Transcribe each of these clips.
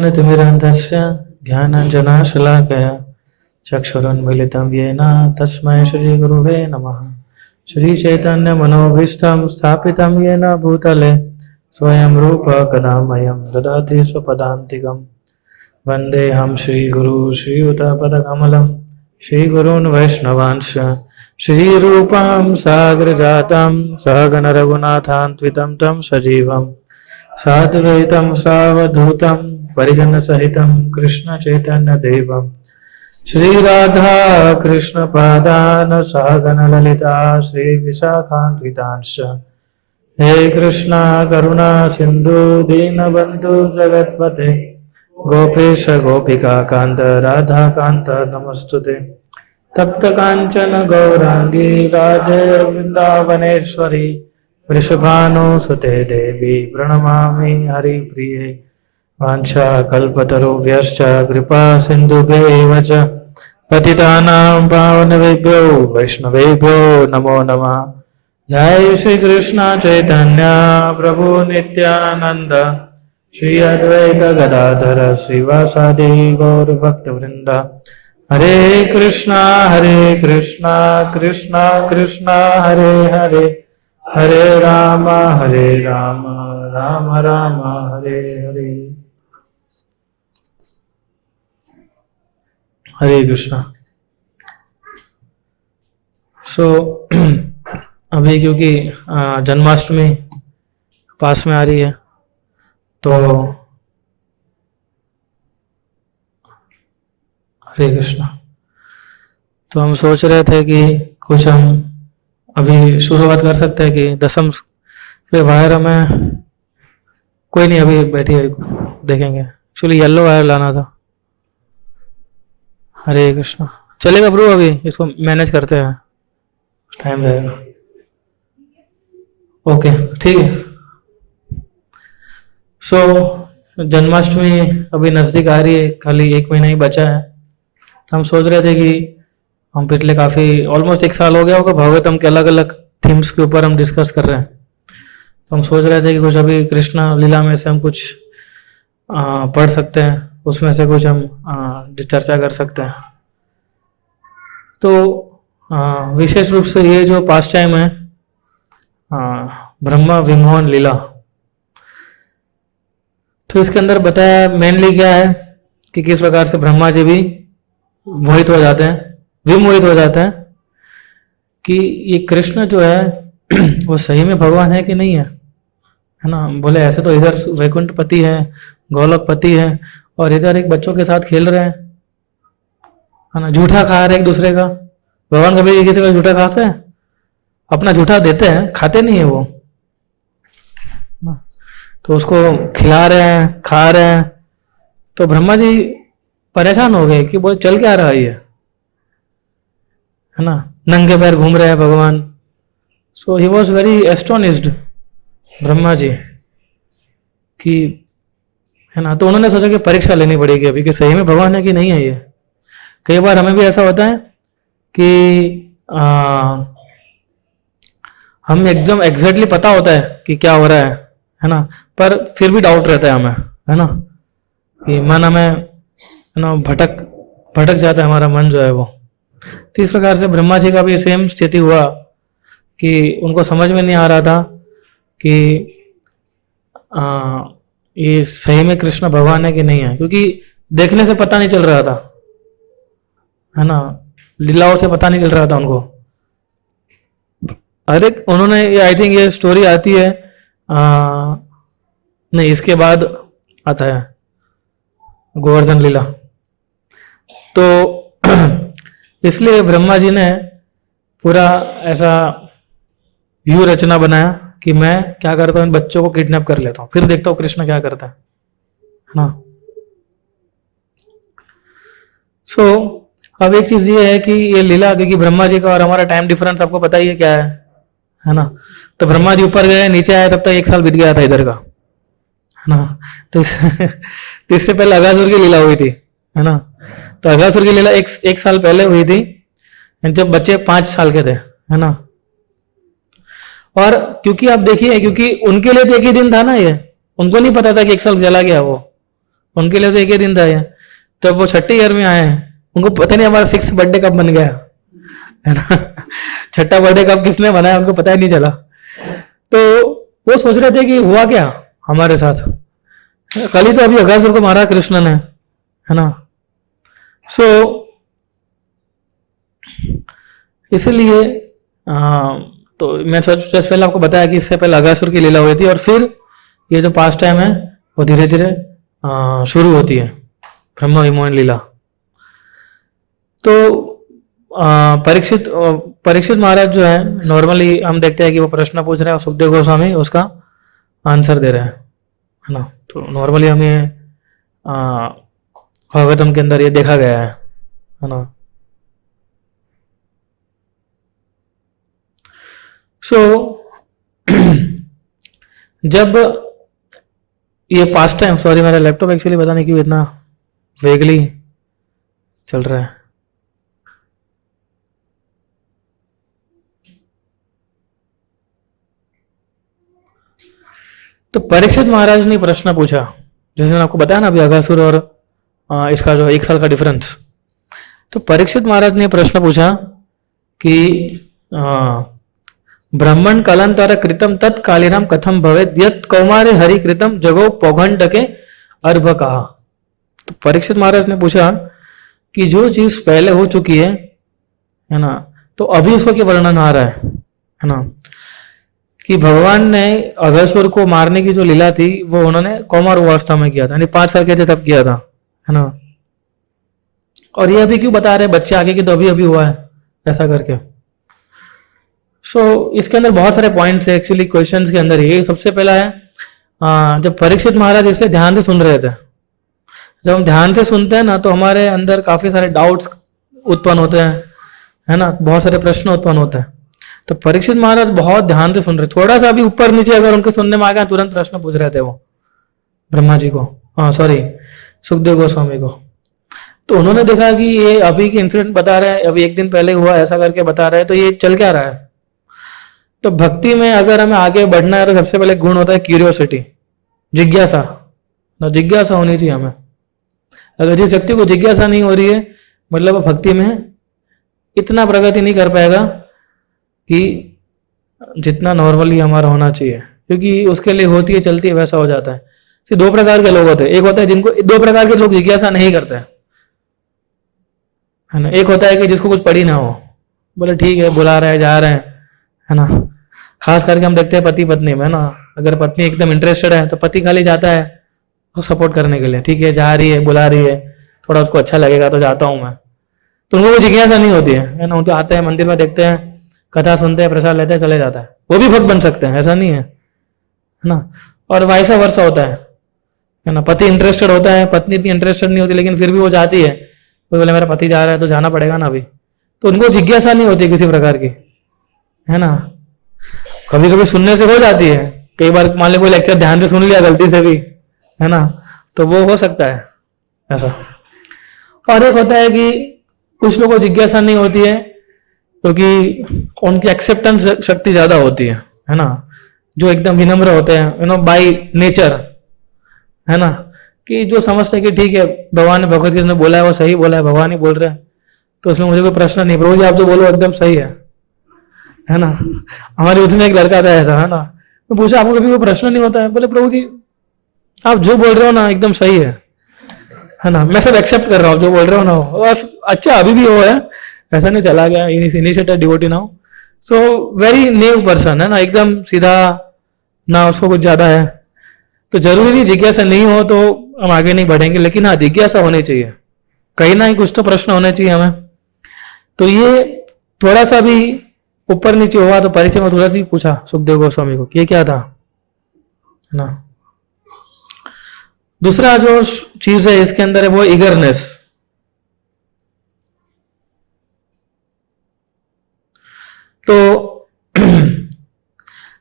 ज्ञानतिमिरान्धस्य ज्ञानाञ्जनशलाकया चक्षुरुन्मीलितं येन तस्मै श्रीगुरुवे नमः। श्रीचैतन्यमनोभीष्टं स्थापितं येन भूतले स्वयं रूप कदा मह्यं ददाति स्वपदान्तिकं। वन्देऽहं श्रीगुरु श्रीयुतपदकमलं श्रीगुरून् वैष्णवांश्च श्रीरूपं साग्रजातं सहगणरघुनाथान्वितं तं सजीवं साद्वैतं सावधूतं परिजनसहितं कृष्णचैतन्यदेवं श्रीराधा कृष्णपादान् सहगणललिता श्रीविशाखान्वितांश्च। हे कृष्णा करुणा सिन्धु दीनबन्धु जगत्पते गोपेश गोपिका कान्त राधा कान्त नमस्तुते। तप्त कांचन गौरांगी राधे वृंदावनेश्वरी वृषभानुसुते देवी प्रणमामि हरिप्रिये। वाञ्छाकल्पतरुभ्यश्च कृपा सिन्धुभ्यैव च पतितानां पावनेभ्यो वैष्णवेभ्यो नमो नमः। जय श्री कृष्ण चैतन्य प्रभु नित्यानंद श्री अद्वैत गदाधर श्रीवासादि गौर भक्तवृंद। हरे कृष्णा कृष्णा कृष्णा हरे हरे हरे राम राम राम हरे हरे। हरे कृष्णा। अभी क्योंकि जन्माष्टमी पास में आ रही है तो हरे कृष्णा, तो हम सोच रहे थे कि कुछ हम अभी शुरुआत कर सकते हैं कि दसम पे वायर हमें कोई नहीं अभी बैठिए देखेंगे। एक्चुअली येलो वायर लाना था। हरे कृष्णा, चलेगा प्रभु? अभी इसको मैनेज करते हैं, टाइम रहेगा। ओके ठीक है। जन्माष्टमी अभी नज़दीक आ रही है, खाली 1 महीना ही बचा है। तो हम सोच रहे थे कि हम पिछले काफ़ी ऑलमोस्ट 1 साल हो गया होगा भागवतम के अलग अलग थीम्स के ऊपर हम डिस्कस कर रहे हैं। तो हम सोच रहे थे कि कुछ अभी कृष्णा लीला में से हम कुछ पढ़ सकते हैं, उसमें से कुछ हम चर्चा कर सकते हैं। तो विशेष रूप से ये जो पास्ट टाइम है ब्रह्मा विमोहन लीला, तो इसके अंदर बताया मेनली क्या है कि किस प्रकार से ब्रह्मा जी भी मोहित हो जाते हैं, विमोहित हो जाते हैं कि ये कृष्ण जो है वो सही में भगवान है कि नहीं है ना। बोले ऐसे तो इधर वैकुंठ पति है, गोलोक पति है, और इधर एक बच्चों के साथ खेल रहे हैं, है ना, झूठा खा रहे एक दूसरे का। भगवान कभी किसी का झूठा खाते हैं? अपना झूठा देते हैं, खाते नहीं है वो ना। तो उसको खिला रहे हैं, खा रहे हैं। तो ब्रह्मा जी परेशान हो गए कि बोले चल क्या रहा है ये, है ना, नंगे पैर घूम रहे हैं भगवान। So he was very astonished Brahma ji कि, है ना। तो उन्होंने सोचा कि परीक्षा लेनी पड़ेगी अभी कि सही में भगवान है कि नहीं है ये। कई बार हमें भी ऐसा होता है कि हम एकदम एग्जैक्टली पता होता है कि क्या हो रहा है ना, पर फिर भी डाउट रहता है हमें, है ना, कि मन हमें, है ना, भटक जाता है हमारा मन जो है वो। तो इस प्रकार से ब्रह्मा जी का भी सेम स्थिति हुआ कि उनको समझ में नहीं आ रहा था कि ये सही में कृष्ण भगवान है कि नहीं है, क्योंकि देखने से पता नहीं चल रहा था, है ना, लीलाओं से पता नहीं चल रहा था उनको। अरे उन्होंने ये, आई थिंक ये स्टोरी आती है नहीं, इसके बाद आता है गोवर्धन लीला। तो इसलिए ब्रह्मा जी ने पूरा ऐसा व्यू रचना बनाया कि मैं क्या करता हूँ, इन बच्चों को किडनैप कर लेता हूँ, फिर देखता हूँ कृष्ण क्या करता है ना। अब एक चीज ये है कि ये लीला, क्योंकि ब्रह्मा जी का और हमारा टाइम डिफरेंस आपको पता ही है क्या है ना। तो ब्रह्मा जी ऊपर गए, नीचे आए, तब तक 1 साल बीत गया था इधर का, है ना। तो इससे पहले अगासुर की लीला हुई थी, है ना। तो अगासुर की लीला एक साल पहले हुई थी, जब बच्चे 5 साल के थे, है ना। और क्योंकि आप देखिए, क्योंकि उनके लिए तो एक ही दिन था ना, ये उनको नहीं पता था कि 1 साल चला गया वो, उनके लिए तो एक ही दिन था ये। तो वो छठी ईयर में आए हैं, उनको पता नहीं हमारा 6 बर्थडे कब बन गया, है ना। छठा बर्थडे कब किसने बनाया उनको पता ही नहीं चला। तो वो सोच रहे थे कि हुआ क्या हमारे साथ, कल ही तो अभी अगासुर को मारा कृष्ण ने, है ना। सो इसलिए तो मैं सबसे पहले आपको बताया कि इससे पहले अगासुर की लीला हुई थी, और फिर ये जो पास्ट टाइम है वो धीरे धीरे शुरू होती है, ब्रह्मा विमोहन लीला। तो परीक्षित महाराज जो है, नॉर्मली हम देखते हैं कि वो प्रश्न पूछ रहे हैं और सुखदेव गोस्वामी उसका आंसर दे रहे हैं, है ना। तो नॉर्मली हमें भागवतम के अंदर ये देखा गया है ना। सो जब ये पास्ट टाइम, सॉरी मेरा लैपटॉप एक्चुअली पता नहीं क्यों इतना वेगली चल रहा है। तो परीक्षित महाराज ने प्रश्न पूछा, जैसे मैंने आपको बताया ना अभी अगासुर और इसका जो 1 साल का डिफरेंस। तो परीक्षित महाराज ने प्रश्न पूछा कि ब्राह्मण कलंतर कृतम तत्कालीनम कथम भवेद यत् कौमारे हरि कृतम जगो पौघंड के अर्भ कहा। तो परीक्षित महाराज ने पूछा कि जो चीज पहले हो चुकी है ना, तो अभी उसका क्या वर्णन आ रहा है ना। कि भगवान ने अगासुर को मारने की जो लीला थी वो उन्होंने कौमार अवस्था में किया था, यानी 5 साल के थे तब किया था, है ना। और ये अभी क्यों बता रहे बच्चे आगे की, तो अभी अभी हुआ है ऐसा करके। सो इसके अंदर बहुत सारे पॉइंट्स है एक्चुअली क्वेश्चंस के अंदर। ये सबसे पहला है जब परीक्षित महाराज इसे ध्यान से सुन रहे थे, जब हम ध्यान से सुनते हैं ना तो हमारे अंदर काफी सारे डाउट्स उत्पन्न होते हैं, है ना, बहुत सारे प्रश्न उत्पन्न होते हैं। तो परीक्षित महाराज बहुत ध्यान से सुन रहे, थोड़ा सा भी ऊपर नीचे अगर उनके सुनने में आ गया तुरंत प्रश्न पूछ रहे थे वो ब्रह्मा जी को, सॉरी सुखदेव गोस्वामी को। तो उन्होंने देखा कि ये अभी के इंसिडेंट बता रहे हैं, अभी 1 दिन पहले हुआ ऐसा करके बता रहे हैं, तो ये चल क्या रहा है। तो भक्ति में अगर हमें आगे बढ़ना है तो सबसे पहले गुण होता है क्यूरियोसिटी, जिज्ञासा। जिज्ञासा होनी चाहिए हमें। अगर जिस व्यक्ति को जिज्ञासा नहीं हो रही है मतलब वो भक्ति में इतना प्रगति नहीं कर पाएगा कि जितना नॉर्मली हमारा होना चाहिए, क्योंकि उसके लिए होती है चलती है वैसा हो जाता है। सिर्फ 2 प्रकार के लोग होते हैं, एक होता है जिनको 2 प्रकार के लोग जिज्ञासा नहीं करते हैं, है ना। एक होता है कि जिसको कुछ पड़ी ना हो, बोले ठीक है बुला रहे हैं जा रहे हैं, है ना। खास करके हम देखते हैं पति पत्नी में ना, अगर पत्नी एकदम इंटरेस्टेड है तो पति खाली जाता है तो सपोर्ट करने के लिए, ठीक है जा रही है बुला रही है, थोड़ा उसको अच्छा लगेगा तो जाता हूँ मैं। तो उनको कोई जिज्ञासा नहीं होती है ना। उनको आते हैं मंदिर में, देखते हैं कथा सुनते हैं, प्रसाद लेते हैं, चले जाता है। वो भी भक्त बन सकते हैं, ऐसा नहीं है ना। और वैसा वर्षा होता है ना। पति इंटरेस्टेड होता है, पत्नी इतनी इंटरेस्टेड नहीं होती, लेकिन फिर भी वो जाती है। कोई बोले मेरा पति जा रहा है तो जाना पड़ेगा ना अभी, तो उनको जिज्ञासा नहीं होती किसी प्रकार की, है ना। कभी कभी सुनने से हो जाती है, कई बार मान लो कोई लेक्चर ध्यान से सुन लिया गलती से भी, है ना, तो वो हो सकता है ऐसा। और एक होता है कि कुछ लोगों को जिज्ञासा नहीं होती है क्योंकि उनकी एक्सेप्टेंस शक्ति ज्यादा होती है ना। जो एकदम विनम्र होते हैं बाय नेचर, है ना, कि जो समझते हैं कि ठीक है भगवान ने भगवत गीता में बोला है वो सही बोला है, भगवान ही बोल रहे हैं, तो उसमें मुझे कोई प्रश्न नहीं, प्रभु जी आप जो बोलो एकदम सही है ना। हमारे युद्ध में एक लड़का था ऐसा, है ना, तो पूछा आपको कभी कोई प्रश्न नहीं होता है? बोले प्रभु जी आप जो बोल रहे हो ना एकदम सही है ना, मैं सब एक्सेप्ट कर रहा हूँ जो बोल रहे हो ना, बस अच्छा अभी भी वो है, ऐसा नहीं चला गया, initiated devotee now. So very new person, है ना, एकदम सीधा ना उसको कुछ ज्यादा है। तो जरूरी नहीं जिज्ञासा नहीं हो तो हम आगे नहीं बढ़ेंगे, लेकिन हाँ जिज्ञासा होनी चाहिए, कहीं ना कुछ तो प्रश्न होने चाहिए हमें। तो ये थोड़ा सा भी ऊपर नीचे हुआ तो परिचय में थोड़ा सी पूछा सुखदेव गोस्वामी को ये क्या था ना। दूसरा जो चीज है इसके अंदर है वो ईगरनेस। तो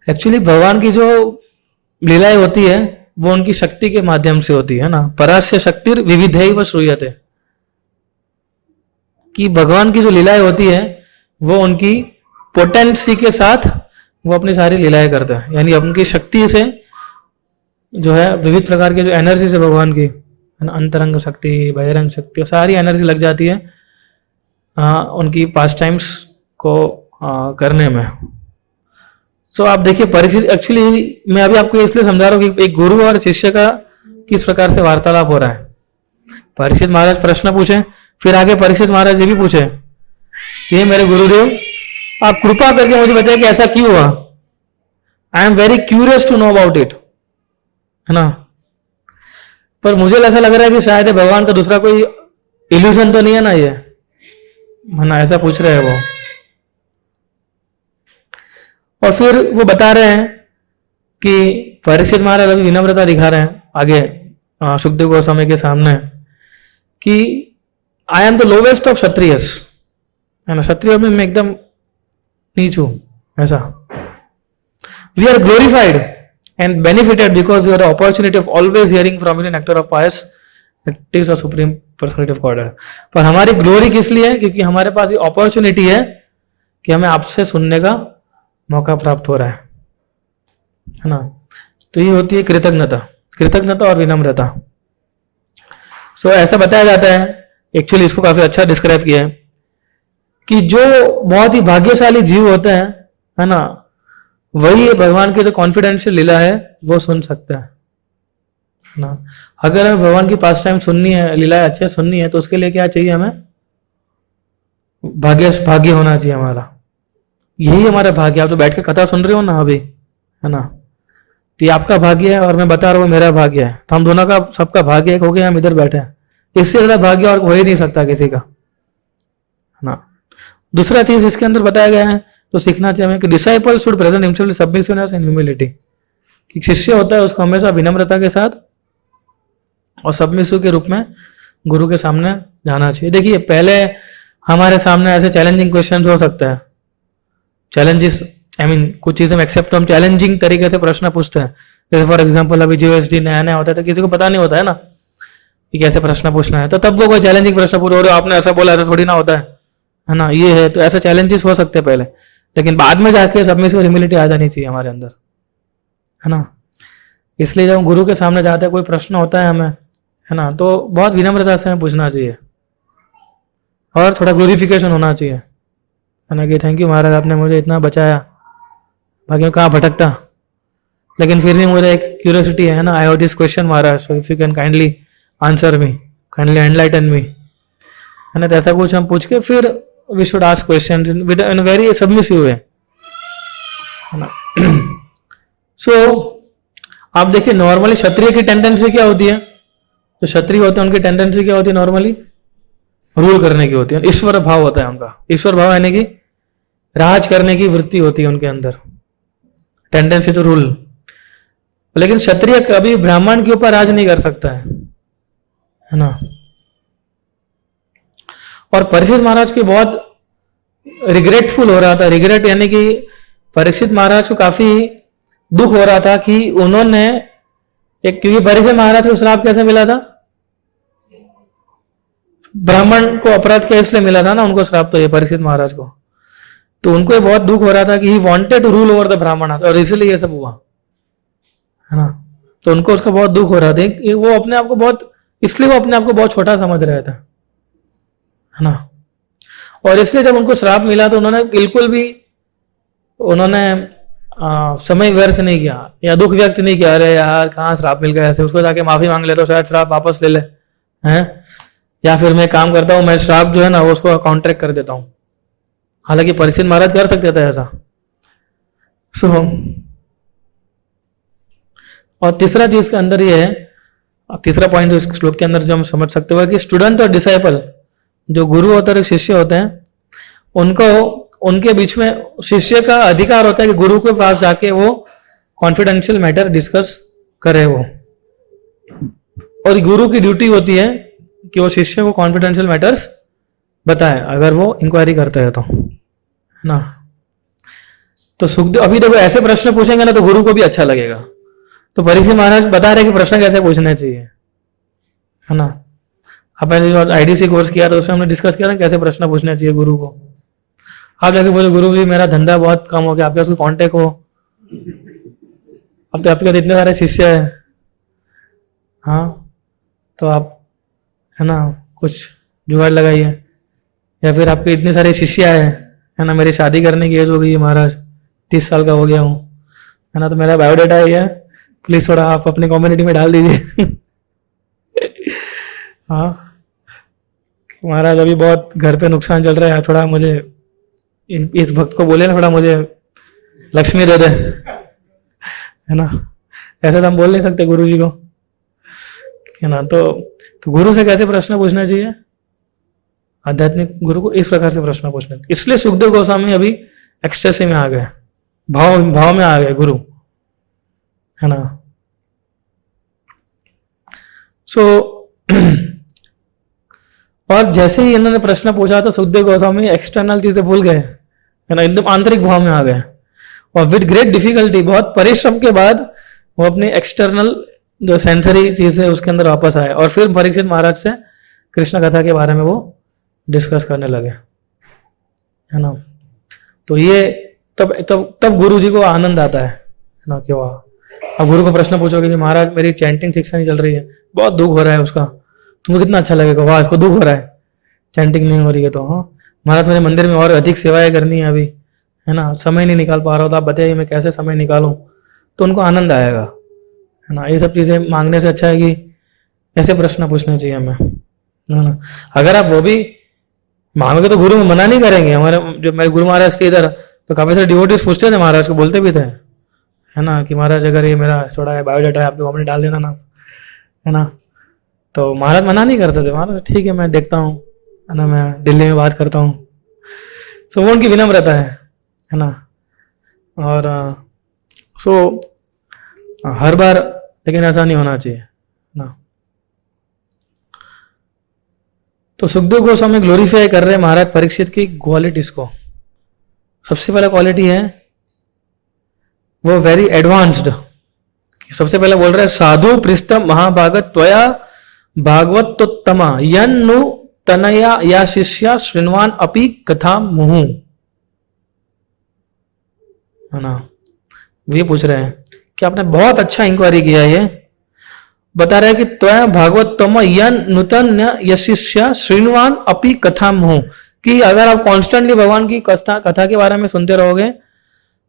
एक्चुअली भगवान की जो लीलाएं होती है वो उनकी शक्ति के माध्यम से होती है ना। परास्य शक्ति विविधैव श्रूयते, कि भगवान की जो लीलाएं होती है वो उनकी पोटेंसी के साथ वो अपनी सारी लीलाएं करते हैं, यानी उनकी शक्ति से जो है विविध प्रकार की जो एनर्जी से भगवान की, है ना, अंतरंग शक्ति, बहिरंग शक्ति, सारी एनर्जी लग जाती है उनकी पास टाइम्स को करने में। सो आप देखिए परीक्षित, एक्चुअली मैं अभी आपको इसलिए समझा रहा हूँ कि एक गुरु और शिष्य का किस प्रकार से वार्तालाप हो रहा है। परीक्षित महाराज प्रश्न पूछे, फिर आगे परीक्षित महाराज ये भी पूछे, ये मेरे गुरुदेव आप कृपा करके मुझे बताइए कि ऐसा क्यों हुआ, I am very curious to know about it, है ना। पर मुझे ऐसा लग रहा है कि शायद ये भगवान का दूसरा कोई इल्यूजन तो नहीं है ना, ये है ना, ऐसा पूछ रहे हैं वो। और फिर वो बता रहे हैं कि परीक्षित महाराज अभी विनम्रता दिखा रहे हैं आगे सुखदेव गोस्वामी के सामने कि I am the lowest of Kshatriyas, है ना, क्षत्रियो में मैं एकदम नीच हूं, ऐसा। We are glorified and benefited because you have the opportunity of always hearing from you, nectar of pious activities of supreme personality of Godhead। पर हमारी ग्लोरी किस लिए है, क्योंकि हमारे पास ये अपॉर्चुनिटी है कि हमें आपसे सुनने का मौका प्राप्त हो रहा है ना। तो ये होती है कृतज्ञता, कृतज्ञता और विनम्रता। सो ऐसा बताया जाता है, एक्चुअली इसको काफी अच्छा डिस्क्राइब किया है कि जो बहुत ही भाग्यशाली जीव होते हैं, है ना, वही भगवान की जो कॉन्फिडेंशियल लीला है वो सुन सकता है ना। अगर हमें भगवान की पास टाइम सुननी है, लीला अच्छे सुननी है, तो उसके लिए क्या चाहिए, हमें भाग्य होना चाहिए हमारा। यही हमारा भाग्य। आप जो बैठ के कथा सुन रहे हो ना अभी, है ना, तो ये आपका भाग्य है और मैं बता रहा हूँ मेरा भाग्य है। तो हम दोनों का, सबका भाग्य एक हो गया, हम इधर बैठे हैं। इससे ज्यादा भाग्य और हो ही नहीं सकता किसी का, है ना। दूसरा चीज इसके अंदर बताया गया है तो सीखना चाहिए हमें कि disciple should present himself submissiveness and humility. कि शिष्य होता है उसको हमेशा विनम्रता के साथ और सबमिसिव के रूप में गुरु के सामने जाना चाहिए। देखिए पहले हमारे सामने ऐसे चैलेंजिंग क्वेश्चंस हो सकता है, चैलेंजेस, आई मीन कुछ चीजें हम एक्सेप्ट, हम चैलेंजिंग तरीके से प्रश्न पूछते हैं। जैसे फॉर एग्जाम्पल अभी जीओएसडी नया नया होता है तो किसी को पता नहीं होता है ना कि कैसे प्रश्न पूछना है, तो तब वो कोई चैलेंजिंग प्रश्न पूछ रहे हो, आपने ऐसा बोला, ऐसा थोड़ी ना होता है ना, ये है। तो ऐसे चैलेंजेस हो सकते हैं पहले, लेकिन बाद में जाके सबमिसिव ह्यूमिलिटी आ जानी चाहिए हमारे अंदर, है ना। इसलिए जब गुरु के सामने जाते हैं, कोई प्रश्न होता है हमें, है ना, तो बहुत विनम्रता से हमें पूछना चाहिए और थोड़ा ग्लोरिफिकेशन होना चाहिए, है ना, कि थैंक यू महाराज आपने मुझे इतना बचाया, बाकी मैं कहाँ भटकता। लेकिन फिर भी मुझे एक क्यूरियोसिटी है ना, I have this question Maharaj, so if you can kindly answer me, kindly enlighten me, है ना। तो ऐसा कुछ हम पूछ के फिर we should ask questions in a very submissive way, है ना। So आप देखिए नॉर्मली क्षत्रिय की टेंडेंसी क्या होती है, जो क्षत्रिय होते हैं उनकी टेंडेंसी क्या होती है, नॉर्मली रूल करने की होती है, ईश्वर भाव होता है उनका। ईश्वर भाव यानी कि राज करने की वृत्ति होती है उनके अंदर, टेंडेंसी टू रूल। लेकिन क्षत्रिय कभी ब्राह्मण के ऊपर राज नहीं कर सकता है ना। और परीक्षित महाराज की बहुत रिग्रेटफुल हो रहा था, रिग्रेट यानी कि परीक्षित महाराज को काफी दुख हो रहा था कि उन्होंने एक, क्योंकि परीक्षित महाराज को श्राप कैसे मिला था, ब्राह्मण को अपराध के इसलिए मिला था ना उनको श्राप, तो ये परीक्षित महाराज को, तो उनको ये बहुत दुख हो रहा था कि he wanted to rule over the Brahmin, और इसलिए ये सब हुआ, है ना। तो उनको उसका बहुत दुख हो रहा था, वो अपने आप को बहुत, इसलिए वो अपने आप को बहुत छोटा समझ रहे थे, है ना। और इसलिए जब उनको श्राप मिला तो उन्होंने बिल्कुल भी, उन्होंने समय व्यर्थ नहीं किया या दुख व्यक्त नहीं किया, अरे यार कहाँ श्राप मिल गया ऐसे, उसको जाके माफी मांग ले तो शायद श्राप वापस ले ले, हैं, या फिर मैं काम करता हूँ, मैं श्राप जो है ना वो उसको कॉन्ट्रैक्ट कर देता हूँ। हालांकि परीक्षित महाराज कर सकते थे ऐसा। सो और तीसरा चीज के अंदर ये है, तीसरा पॉइंट इस श्लोक के अंदर जो हम समझ सकते हो कि स्टूडेंट और डिसाइपल, जो गुरु होते हैं शिष्य होते हैं, उनको, उनके बीच में शिष्य का अधिकार होता है कि गुरु के पास जाके वो कॉन्फिडेंशियल मैटर डिस्कस करे वो, और गुरु की ड्यूटी होती है कि वो शिष्य को कॉन्फिडेंशियल मैटर्स बताए अगर वो इंक्वायरी करता है तो, है ना। तो सुखदेव अभी देखो ऐसे प्रश्न पूछेंगे ना तो गुरु को भी अच्छा लगेगा। तो परीक्षित महाराज बता रहे कि प्रश्न कैसे पूछने चाहिए, है ना। आपने जो आईडीसी कोर्स किया तो उसमें हमने डिस्कस किया ना कैसे प्रश्न पूछने चाहिए गुरु को। आप जाके बोले गुरु जी मेरा धंधा बहुत कम हो गया, आपके उसको कांटेक्ट हो, अब तो आपके इतने सारे शिष्य है, हाँ, तो आप है ना कुछ जुगाड़ लगाइए। या फिर आपके इतने सारे शिष्य है ना, मेरी शादी करने की एज हो गई है महाराज, 30 साल का हो गया हूँ, है ना, तो मेरा बायोडाटा है, प्लीज थोड़ा आप अपने कम्युनिटी में डाल दीजिए। हाँ महाराज अभी बहुत घर पे नुकसान चल रहा है, थोड़ा मुझे इस भक्त को बोले ना थोड़ा मुझे लक्ष्मी दे दे, है ना। ऐसे तो हम बोल नहीं सकते गुरु जी को, है ना। तो गुरु से कैसे प्रश्न पूछना चाहिए, आध्यात्मिक गुरु को इस प्रकार से प्रश्न पूछना। इसलिए सुखदेव गोस्वामी अभी एक्सटेसी में आ गए, भाव में आ गए गुरु, है ना। सो और जैसे ही इन्होंने प्रश्न पूछा तो सुखदेव गोस्वामी एक्सटर्नल चीजें भूल गए, है ना, एकदम आंतरिक भाव में आ गए। और विद ग्रेट डिफिकल्टी, बहुत परिश्रम के बाद वो अपने एक्सटर्नल जो सेंसरी चीज है उसके अंदर वापस आए, और फिर परीक्षित महाराज से कृष्ण कथा के बारे में वो डिस्कस करने लगे, है ना। तो ये तब गुरु जी को आनंद आता है ना, कि वाह। अब गुरु को प्रश्न पूछोगे कि महाराज मेरी चैंटिंग ठीक से नहीं चल रही है, बहुत दुख हो रहा है उसका, तुमको कितना अच्छा लगेगा, वाह इसको दुख हो रहा है, चैंटिंग नहीं हो रही है, तो हाँ महाराज मेरे मंदिर में और अधिक सेवाएं करनी है अभी, है ना, समय नहीं निकाल पा रहा हो, तो आप बताइए मैं कैसे समय निकालूं, तो उनको आनंद आएगा, है ना। ये सब चीजें मांगने से अच्छा है कि ऐसे प्रश्न पूछने चाहिए हमें, है ना। अगर आप वो भी मांगोगे तो गुरु मना नहीं करेंगे। हमारे जो मेरे गुरु महाराज थे इधर, तो काफी सारे डिवोटीज पूछते थे महाराज को, बोलते भी थे, है ना, कि महाराज अगर ये मेरा थोड़ा है बायोडाटा है आपके कॉमेंट डाल देना ना, है ना। तो महाराज मना नहीं करते थे, महाराज ठीक है मैं देखता हूँ, है ना, मैं दिल्ली में बात करता हूँ। सो वो उनकी विनम्रता है ना। और सो हर बार लेकिन ऐसा नहीं होना चाहिए ना। तो सुखदेव गोस्वामी ग्लोरीफाई कर रहे हैं महाराज परीक्षित की क्वालिटीज को। सबसे पहला क्वालिटी है वो वेरी एडवांस्ड। सबसे पहले बोल रहे हैं साधु पृष्ठम महाभागत त्वया भागवतोत्तमा यन्नु तनया या शिष्या श्रृण्वान अपि कथा मुहु, है ना। ये पूछ रहे हैं कि आपने बहुत अच्छा इंक्वायरी किया, ये बता रहे हैं कि त्वया भागवतोत्तम यन नूतन यशिष्य श्रृण्वान अपि कथा मुहु, कि अगर आप कॉन्स्टेंटली भगवान की कथा के बारे में सुनते रहोगे,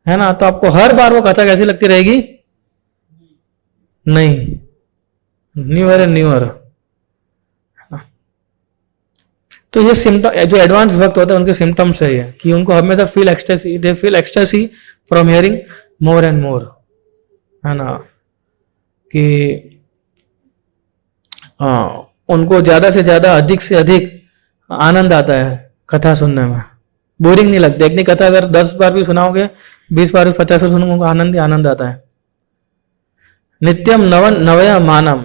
है ना, तो आपको हर बार वो कथा कैसी लगती रहेगी, नहीं, न्यूअर एंड न्यूअर। तो ये सिम्टम जो एडवांस भक्त होते हैं उनके सिम्टम्स है ये, कि उनको हमेशा feel ecstasy, they feel ecstasy from hearing more and more, है ना, कि उनको ज्यादा से ज्यादा अधिक से अधिक आनंद आता है कथा सुनने में, बोरिंग नहीं लगती। एक कथा अगर 10 बार भी सुनाओगे, 20 बार भी 50 बार सुनोगे, आनंद ही आनंद आता है। नित्यम नवया मानम,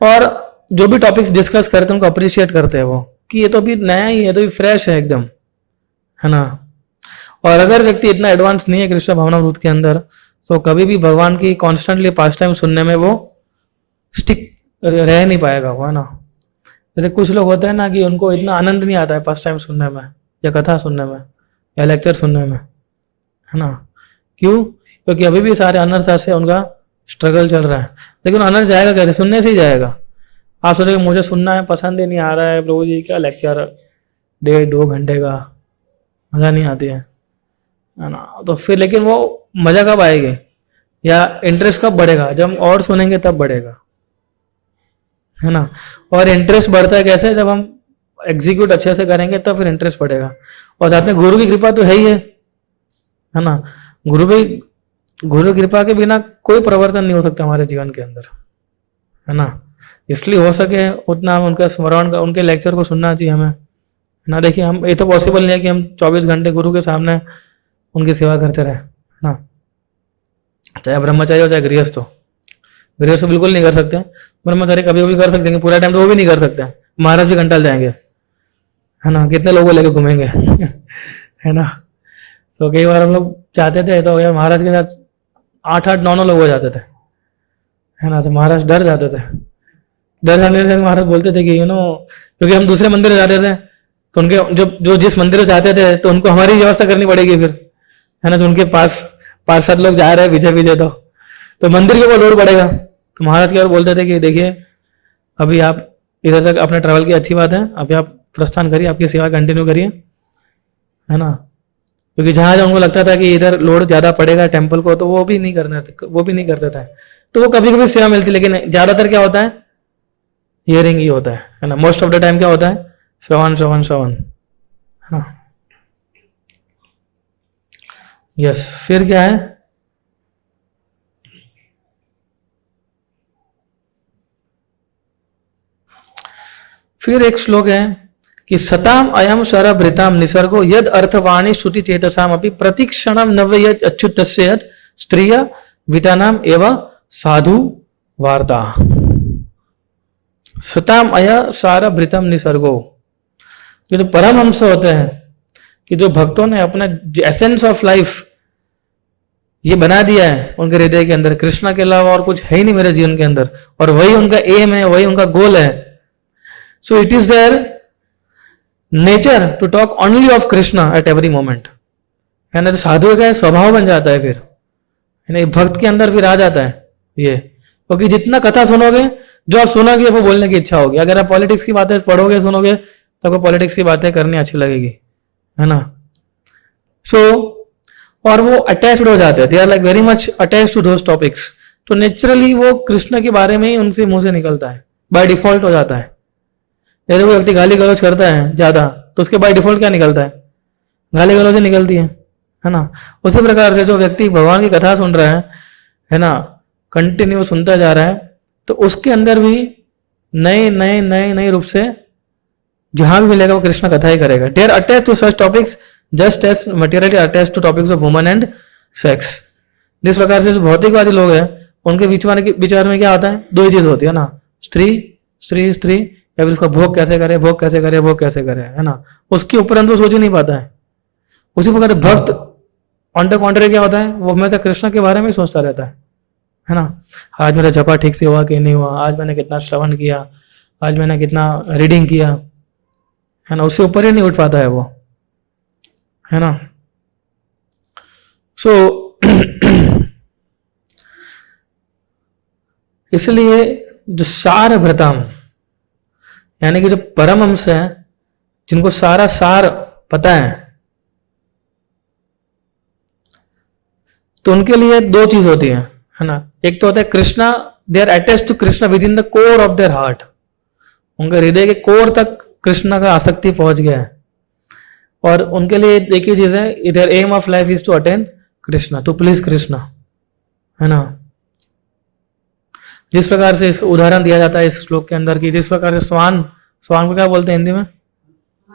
और जो भी टॉपिक्स डिस्कस करते हैं उनको अप्रिशिएट करते हैं वो, कि ये तो अभी नया ही है, तो भी फ्रेश है एकदम, है ना। और अगर व्यक्ति इतना एडवांस नहीं है कृष्ण भावनामृत के अंदर, तो कभी भी भगवान की कॉन्स्टेंटली पास टाइम सुनने में वो स्टिक रह नहीं पाएगा वो, है ना। जैसे कुछ लोग होते हैं ना कि उनको इतना आनंद नहीं आता है पास टाइम सुनने में, या कथा सुनने में, या लेक्चर सुनने में, है ना। क्यों? क्योंकि अभी भी सारे अनर्थ से उनका स्ट्रगल चल रहा है। लेकिन अनर्थ जाएगा कैसे? सुनने से ही जाएगा। आप सोचेंगे मुझे सुनना है, पसंद ही नहीं आ रहा है, प्रभु जी क्या लेक्चर 1.5-2 घंटे का, मज़ा नहीं आती है ना। तो फिर लेकिन वो मज़ा कब आएगी, या इंटरेस्ट कब बढ़ेगा? जब हम और सुनेंगे तब बढ़ेगा, है ना। और इंटरेस्ट बढ़ता है कैसे? जब हम एग्जीक्यूट अच्छे से करेंगे तब फिर इंटरेस्ट बढ़ेगा। और साथ में गुरु की कृपा तो है ही है ना। गुरु कृपा के बिना कोई परिवर्तन नहीं हो सकता हमारे जीवन के अंदर, है ना। इसलिए हो सके उतना हम उनका स्मरण का, उनके लेक्चर को सुनना चाहिए हमें, है ना। देखिए हम, ये तो पॉसिबल नहीं है कि हम 24 घंटे गुरु के सामने उनकी सेवा करते रहे, है ना। चाहे ब्रह्मचारी हो चाहे गृहस्थ हो। गृहस्थ बिल्कुल नहीं कर सकते, ब्रह्मचारी कभी कभी कर सकते हैं, पूरा टाइम तो वो भी नहीं कर सकते। महाराज जी घंटा जाएंगे, है ना, कितने लोगों लेके घूमेंगे, है ना। तो कई बार हम लोग चाहते थे तो यार महाराज के साथ 8-8, 9-9 लोग हो जाते थे, है ना। तो महाराज डर जाते थे। डर जाने से महाराज बोलते थे कि क्योंकि हम दूसरे मंदिर जाते थे तो उनके जो जिस मंदिर जाते थे तो उनको हमारी व्यवस्था करनी पड़ेगी फिर, है ना। तो उनके पास 5-7 लोग जा रहे हैं पीछे पीछे, तो मंदिर के ऊपर लोड पड़ेगा। तो महाराज की ओर बोलते थे कि देखिए अभी आप इधर तक अपने ट्रैवल की अच्छी बात है, अभी आप प्रस्थान करिए, आपकी सेवा कंटिन्यू करिए, है ना। क्योंकि जहाँ जहाँ उनको लगता था कि इधर लोड ज़्यादा पड़ेगा टेम्पल को, तो वो भी नहीं करते थे। तो वो कभी कभी सेवा मिलती, लेकिन ज़्यादातर क्या होता है, हियरिंग ही होता है ना। मोस्ट ऑफ द टाइम क्या होता है, श्रवण श्रवण श्रवण, है ना। यस, फिर क्या है, फिर एक श्लोक है कि सताम अयम शरभृताम निसर्गो यद अर्थवाणी श्रुति चेतसाम अपि प्रतिक्षणम नव्य यद अच्युतस्य यद स्त्रिय वितानाम एवं साधु वार्ता। सताम अय सारभृतम निसर्गो, ये जो परमहंस होते हैं, कि जो भक्तों ने अपना एसेंस ऑफ लाइफ ये बना दिया है उनके हृदय के अंदर, कृष्णा के अलावा और कुछ है ही नहीं मेरे जीवन के अंदर, और वही उनका एम है, वही उनका गोल है। So it is their nature to talk only of Krishna at every moment, है ना। तो साधु का स्वभाव बन जाता है, फिर है ना, भक्त के अंदर फिर आ जाता है ये। क्योंकि जितना कथा सुनोगे, जो आप सुनोगे वो बोलने की इच्छा होगी। अगर आप पॉलिटिक्स की बातें पढ़ोगे सुनोगे तो आपको पॉलिटिक्स की बातें करनी अच्छी लगेगी, है ना। और वो अटैच्ड हो जाते हैं, they are like very much attached to those topics. तो नेचुरली वो कृष्ण के बारे में ही उनसे मुंह से निकलता है, बाय डिफॉल्ट हो जाता है। यदि वो व्यक्ति गाली गलौज करता है ज्यादा, तो उसके बाय डिफॉल्ट क्या निकलता है, गाली गलौज निकलती है ना। उसी प्रकार से जो व्यक्ति भगवान की कथा सुन रहा है ना, कंटिन्यू सुनता जा रहा है, तो उसके अंदर भी नए नए नए नए रूप से जहां भी मिलेगा वो कृष्ण कथा ही करेगा। They are attach to such topics just as materially attach to topics of woman and sex. जिस प्रकार से जो भौतिकवादी लोग हैं उनके विचार में क्या होता है, दो ही चीज होती है ना, स्त्री स्त्री स्त्री, या फिर उसका भोग कैसे करे, भोग कैसे करे, भोग कैसे करे, है ना। उसके ऊपर वो सोच ही नहीं पाता है। उसी प्रकार भक्त ऑन द कॉन्ट्री क्या होता है, वो हमेशा कृष्ण के बारे में ही सोचता रहता है ना। आज मेरा जपा ठीक से हुआ कि नहीं हुआ, आज मैंने कितना श्रवण किया, आज मैंने कितना रीडिंग किया, है ना। उससे ऊपर ही नहीं उठ पाता है वो, है ना। सो इसलिए जो सार भृताम, यानी कि जो परमहंस है, जिनको सारा सार पता है, तो उनके लिए दो चीज होती है ना। एक तो होता है Krishna, they are attached to Krishna within the core of their heart, उनके हृदय के कोर तक कृष्णा का आसक्ति पहुंच गया है। और उनके लिए एक ही चीज है, इधर aim of life is to attain Krishna, to please Krishna, है ना। जिस प्रकार से इसका उदाहरण दिया जाता है इस श्लोक के अंदर की, जिस प्रकार से स्वान को क्या बोलते हैं हिंदी में,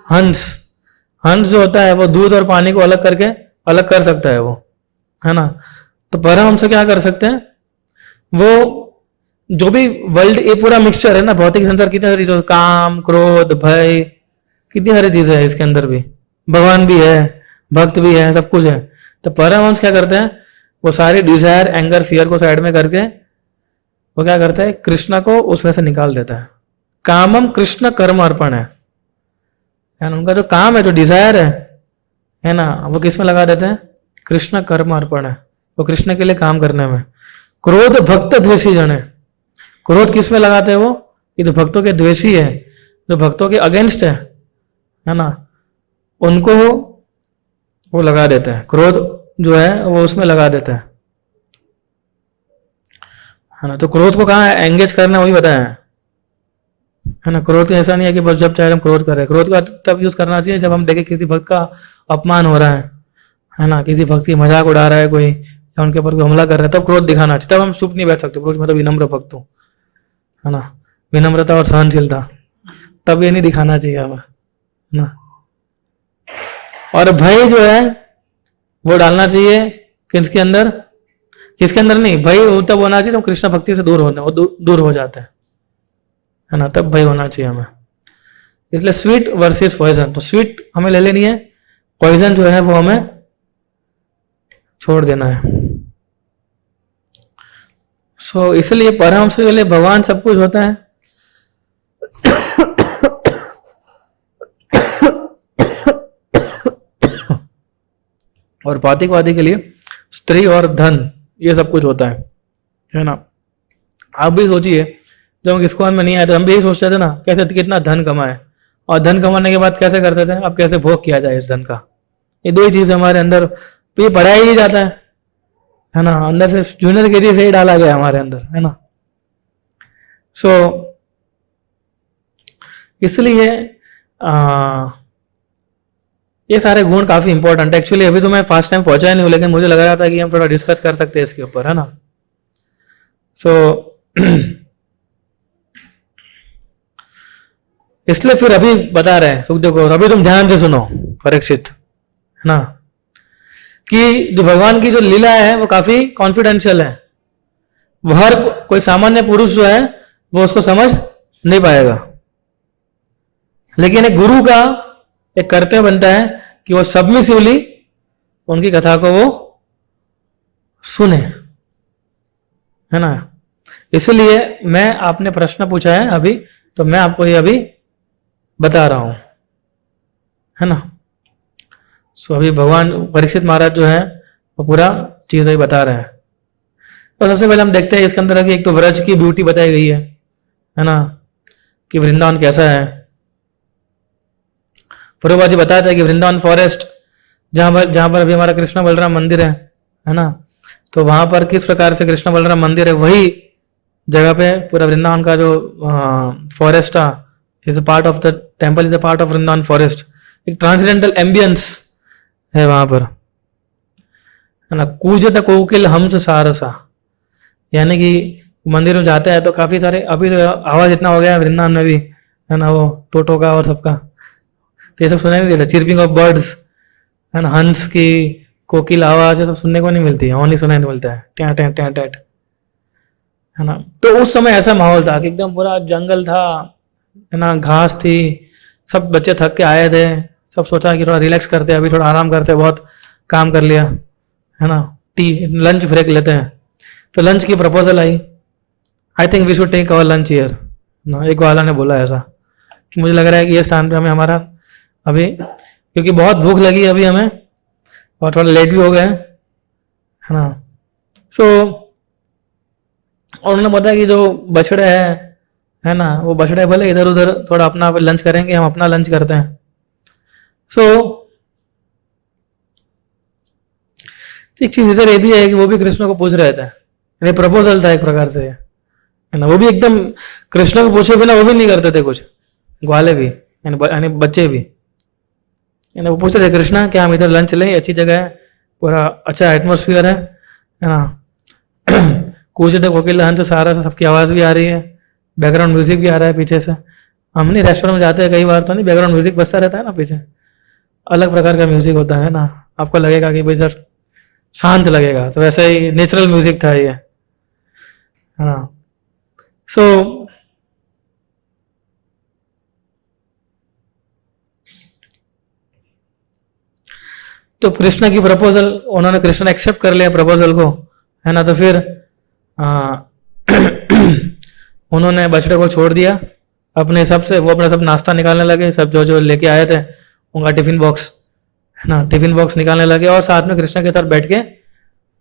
हंस जो होता है वो दूध और पानी को अलग अलग कर सकता है वो, है ना। तो परमहंस क्या कर सकते हैं, वो जो भी वर्ल्ड, ये पूरा मिक्सचर है ना, भौतिक संसार कितने सारी चीजें, काम क्रोध भय, कितनी सारी चीजें है इसके अंदर भी, भगवान भी है, भक्त भी है, सब कुछ है। तो परमहंस क्या करते हैं, वो सारी डिजायर एंगर फियर को साइड में करके वो क्या करता है, कृष्णा को उसमें से निकाल देता है। कामम कृष्ण कर्म अर्पण है ना। उनका जो काम है, जो डिजायर है ना, वो किस में लगा देते हैं, कृष्ण कर्म अर्पण है, वो कृष्ण के लिए काम करने में। क्रोध भक्त द्वेषी जन है, क्रोध किस में लगाते हैं वो, ये जो भक्तों के द्वेषी है, जो भक्तों के अगेंस्ट है ना, उनको वो लगा देते हैं, क्रोध जो है वो उसमें लगा देते हैं, है ना। तो क्रोध को कहाँ एंगेज करना वही बताया है ना। क्रोध ऐसा नहीं है कि बस जब चाहे हम क्रोध करें, क्रोध का तब यूज करना चाहिए जब हम देखें किसी भक्त का अपमान हो रहा है ना, किसी भक्त की मजाक उड़ा रहा है कोई, या उनके ऊपर कोई हमला कर रहा है, तब क्रोध दिखाना चाहिए। तब हम चुप नहीं बैठ सकते, क्रोध मतलब विनम्र भक्त हूँ, है ना, विनम्रता और सहनशीलता, तब ये नहीं दिखाना चाहिए हमें, है ना। और भय जो है वो डालना चाहिए किसके अंदर, किसके अंदर नहीं, भय तब होना चाहिए जब कृष्ण भक्ति से दूर हो जाते हैं, है ना, तब भय होना चाहिए हमें। इसलिए स्वीट वर्सेस पॉइजन, तो स्वीट हमें ले लेनी है, पॉइजन जो है वो हमें छोड़ देना है। सो इसलिए परमहंस के लिए भगवान सब कुछ होता है। और भौतिकवादी के लिए स्त्री और धन ये सब कुछ होता है ना। आप भी सोचिए, जब हम इस्कॉन में नहीं आए तो हम भी यही सोचते थे ना कैसे कितना धन कमाए, और धन कमाने के बाद कैसे करते थे, अब कैसे भोग किया जाए इस धन का। ये दो ही चीज हमारे अंदर, तो ये पढ़ाया ही जाता है ना, अंदर से जूनियर के से ही डाला गया हमारे अंदर, है ना। सो इसलिए ये सारे गुण काफी इंपॉर्टेंट है। एक्चुअली अभी तो मैं फर्स्ट टाइम पहुंचा ही नहीं हूँ, लेकिन मुझे लग रहा था कि हम थोड़ा डिस्कस कर सकते हैं इसके ऊपर, है ना। सो इसलिए फिर अभी बता रहे हैं सुखदेव को, अभी तुम ध्यान से सुनो परीक्षित, है ना, कि जो भगवान की जो लीला है वो काफी कॉन्फिडेंशियल है। वो हर कोई सामान्य पुरुष जो है वो उसको समझ नहीं पाएगा, लेकिन एक गुरु का एक कर्तव्य बनता है कि वो सबमिसिवली उनकी कथा को वो सुने, है ना। इसलिए मैं, आपने प्रश्न पूछा है अभी, तो मैं आपको ये अभी बता रहा हूं, है ना। सो अभी भगवान परीक्षित महाराज जो है वो पूरा चीज अभी बता रहे हैं। तो सबसे पहले हम देखते हैं इसके अंदर कि एक तो व्रज की ब्यूटी बताई गई है ना, कि वृंदावन कैसा है। प्रभुपाद जी बताते हैं कि वृंदावन फॉरेस्ट, जहां पर अभी हमारा कृष्ण बलराम मंदिर है ना, तो वहां पर किस प्रकार से कृष्ण बलराम मंदिर है, वही जगह पे पूरा वृंदावन का जो forest is a part of the temple, is a part of Vrindavan forest. एक ट्रांसडेंटल एम्बियंस है वहां पर, है ना। कूजत कोकिल हंस सारसा, यानी कि मंदिर में जाते हैं तो काफी सारे, अभी तो आवाज इतना हो गया है वृंदावन में भी, है ना, वो टोटो का और सबका, तो ये सब सुनने नहीं देता। चिरपिंग ऑफ बर्ड्स, है ना, हंस की, कोकिल आवाज, ये सब सुनने को नहीं मिलती है, ओनली सुनाई नहीं मिलता है, टैं टैं टैं टैं, है ना। तो उस समय ऐसा माहौल था कि एकदम पूरा जंगल था, है ना, घास थी, सब बच्चे थक के आए थे, सब सोचा कि थोड़ा रिलैक्स करते हैं, अभी थोड़ा आराम करते हैं, बहुत काम कर लिया, है ना, लंच ब्रेक लेते हैं। तो लंच की प्रपोजल आई, I think we should take our lunch here ना, एक वाला ने बोला ऐसा, कि मुझे लग रहा है कि ये स्थान पे हमें हमारा अभी, क्योंकि बहुत भूख लगी है अभी हमें और थोड़ा लेट भी हो गए, है ना। सो और उन्होंने बताया कि जो बछड़े है ना, वो बछड़े भले इधर उधर थोड़ा अपना लंच करेंगे, हम अपना लंच करते हैं। सो एक चीज इधर ये भी है कि वो भी कृष्ण को पूछ रहे थे, यानी प्रपोजल था एक प्रकार से, है ना। वो भी एकदम कृष्ण को पूछे बिना वो भी नहीं करते थे कुछ, ग्वाले भी, यानी बच्चे भी, यानी वो पूछ रहे कृष्णा क्या हम इधर लंच लें, अच्छी जगह है, पूरा अच्छा एटमोसफियर है ना। कूचते कोकिल हंस सारा सबकी आवाज भी आ रही है, बैकग्राउंड म्यूजिक भी आ रहा है पीछे से। हम नहीं रेस्टोरेंट में जाते हैं कई बार, तो नहीं बैकग्राउंड म्यूजिक बजता रहता है ना पीछे, अलग प्रकार का म्यूजिक होता है ना, आपको लगेगा कि भाई सर शांत लगेगा, तो वैसे ही नेचुरल म्यूजिक था ये, है ना। सो तो कृष्ण की प्रपोजल, उन्होंने, कृष्ण एक्सेप्ट कर लिया प्रपोजल को, है ना। तो फिर उन्होंने बछड़े को छोड़ दिया अपने हिसाब से, वो अपना सब नाश्ता निकालने लगे, सब जो जो लेके आए थे उनका टिफिन बॉक्स, है ना, टिफिन बॉक्स निकालने लगे, और साथ में कृष्ण के साथ बैठ के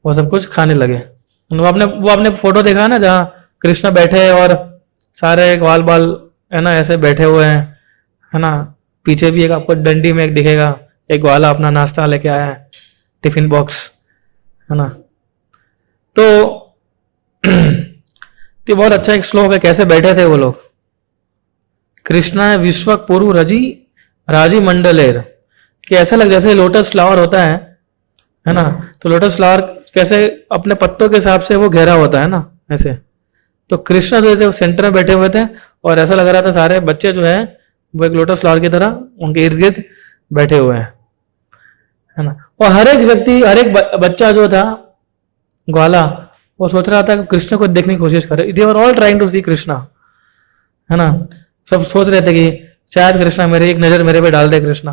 वो सब कुछ खाने लगे। वो आपने फोटो देखा ना, जहाँ कृष्ण बैठे और सारे ग्वाल बाल, है ना, ऐसे बैठे हुए हैं, है ना। पीछे भी एक आपको डंडी में एक दिखेगा, एक ग्वाला अपना नाश्ता लेके आया है, टिफिन बॉक्स, है ना। तो ये बहुत अच्छा एक श्लोक है, कैसे बैठे थे वो लोग। कृष्णा विश्व पुरु रजी राजी मंडलेर, कि ऐसा लग जैसे लोटस फ्लावर होता है ना, तो लोटस फ्लावर कैसे अपने पत्तों के हिसाब से वो घेरा होता है ना, ऐसे। तो कृष्ण जो थे वो सेंटर में बैठे हुए थे, और ऐसा लग रहा था सारे बच्चे जो है वो एक लोटस फ्लावर की तरह उनके इर्द गिर्द बैठे हुए हैं, है ना। और हर एक व्यक्ति, हर एक बच्चा जो था ग्वाला, वो सोच रहा था कि कृष्ण को देखने की कोशिश करे, दे वर ऑल ट्राइंग टू सी कृष्णा, है ना। सब सोच रहे थे कि शायद कृष्णा मेरी एक नजर मेरे पे डाल दे कृष्णा,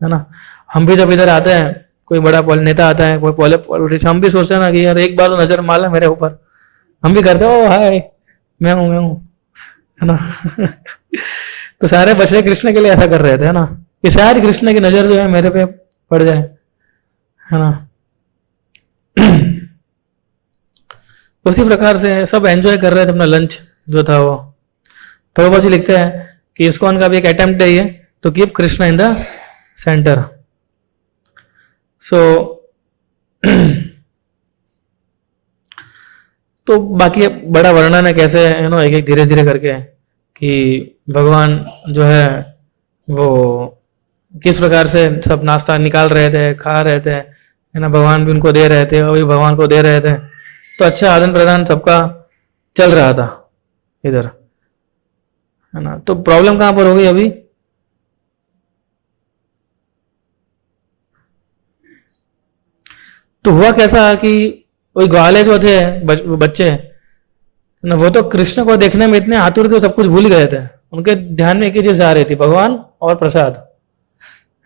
है ना। हम भी जब इधर आते हैं, कोई बड़ा नेता आता है, कोई पॉलिटिशियन, हम भी सोचते हैं ना कि यार एक बार तो नजर मार ले मेरे ऊपर, हम भी करते हो, हाय मैं हूं, है ना। तो सारे बछड़े कृष्ण के लिए ऐसा कर रहे थे, है ना, कि शायद कृष्ण की नजर जो है मेरे पे पड़ जाए, है ना। उसी प्रकार से सब एंजॉय कर रहे थे अपना लंच जो था वो, प्रभुपाद जी लिखते हैं कि इस्कॉन का भी एक अटेम्प्ट है ये to keep Krishna in the centre. So तो बाकी बड़ा वर्णन है कैसे एक एक धीरे धीरे करके कि भगवान जो है वो किस प्रकार से सब नाश्ता निकाल रहे थे, खा रहे थे, है ना, भगवान भी उनको दे रहे थे, वो भी भगवान को दे रहे थे. तो अच्छा आदान प्रदान सबका चल रहा था इधर, है ना. तो प्रॉब्लम कहाँ पर होगी अभी? तो हुआ कैसा कि वही ग्वाले जो थे बच्चे ना, वो तो कृष्ण को देखने में इतने आतुर थे, सब कुछ भूल गए थे. उनके ध्यान में एक ही चीज आ रही थी, भगवान और प्रसाद,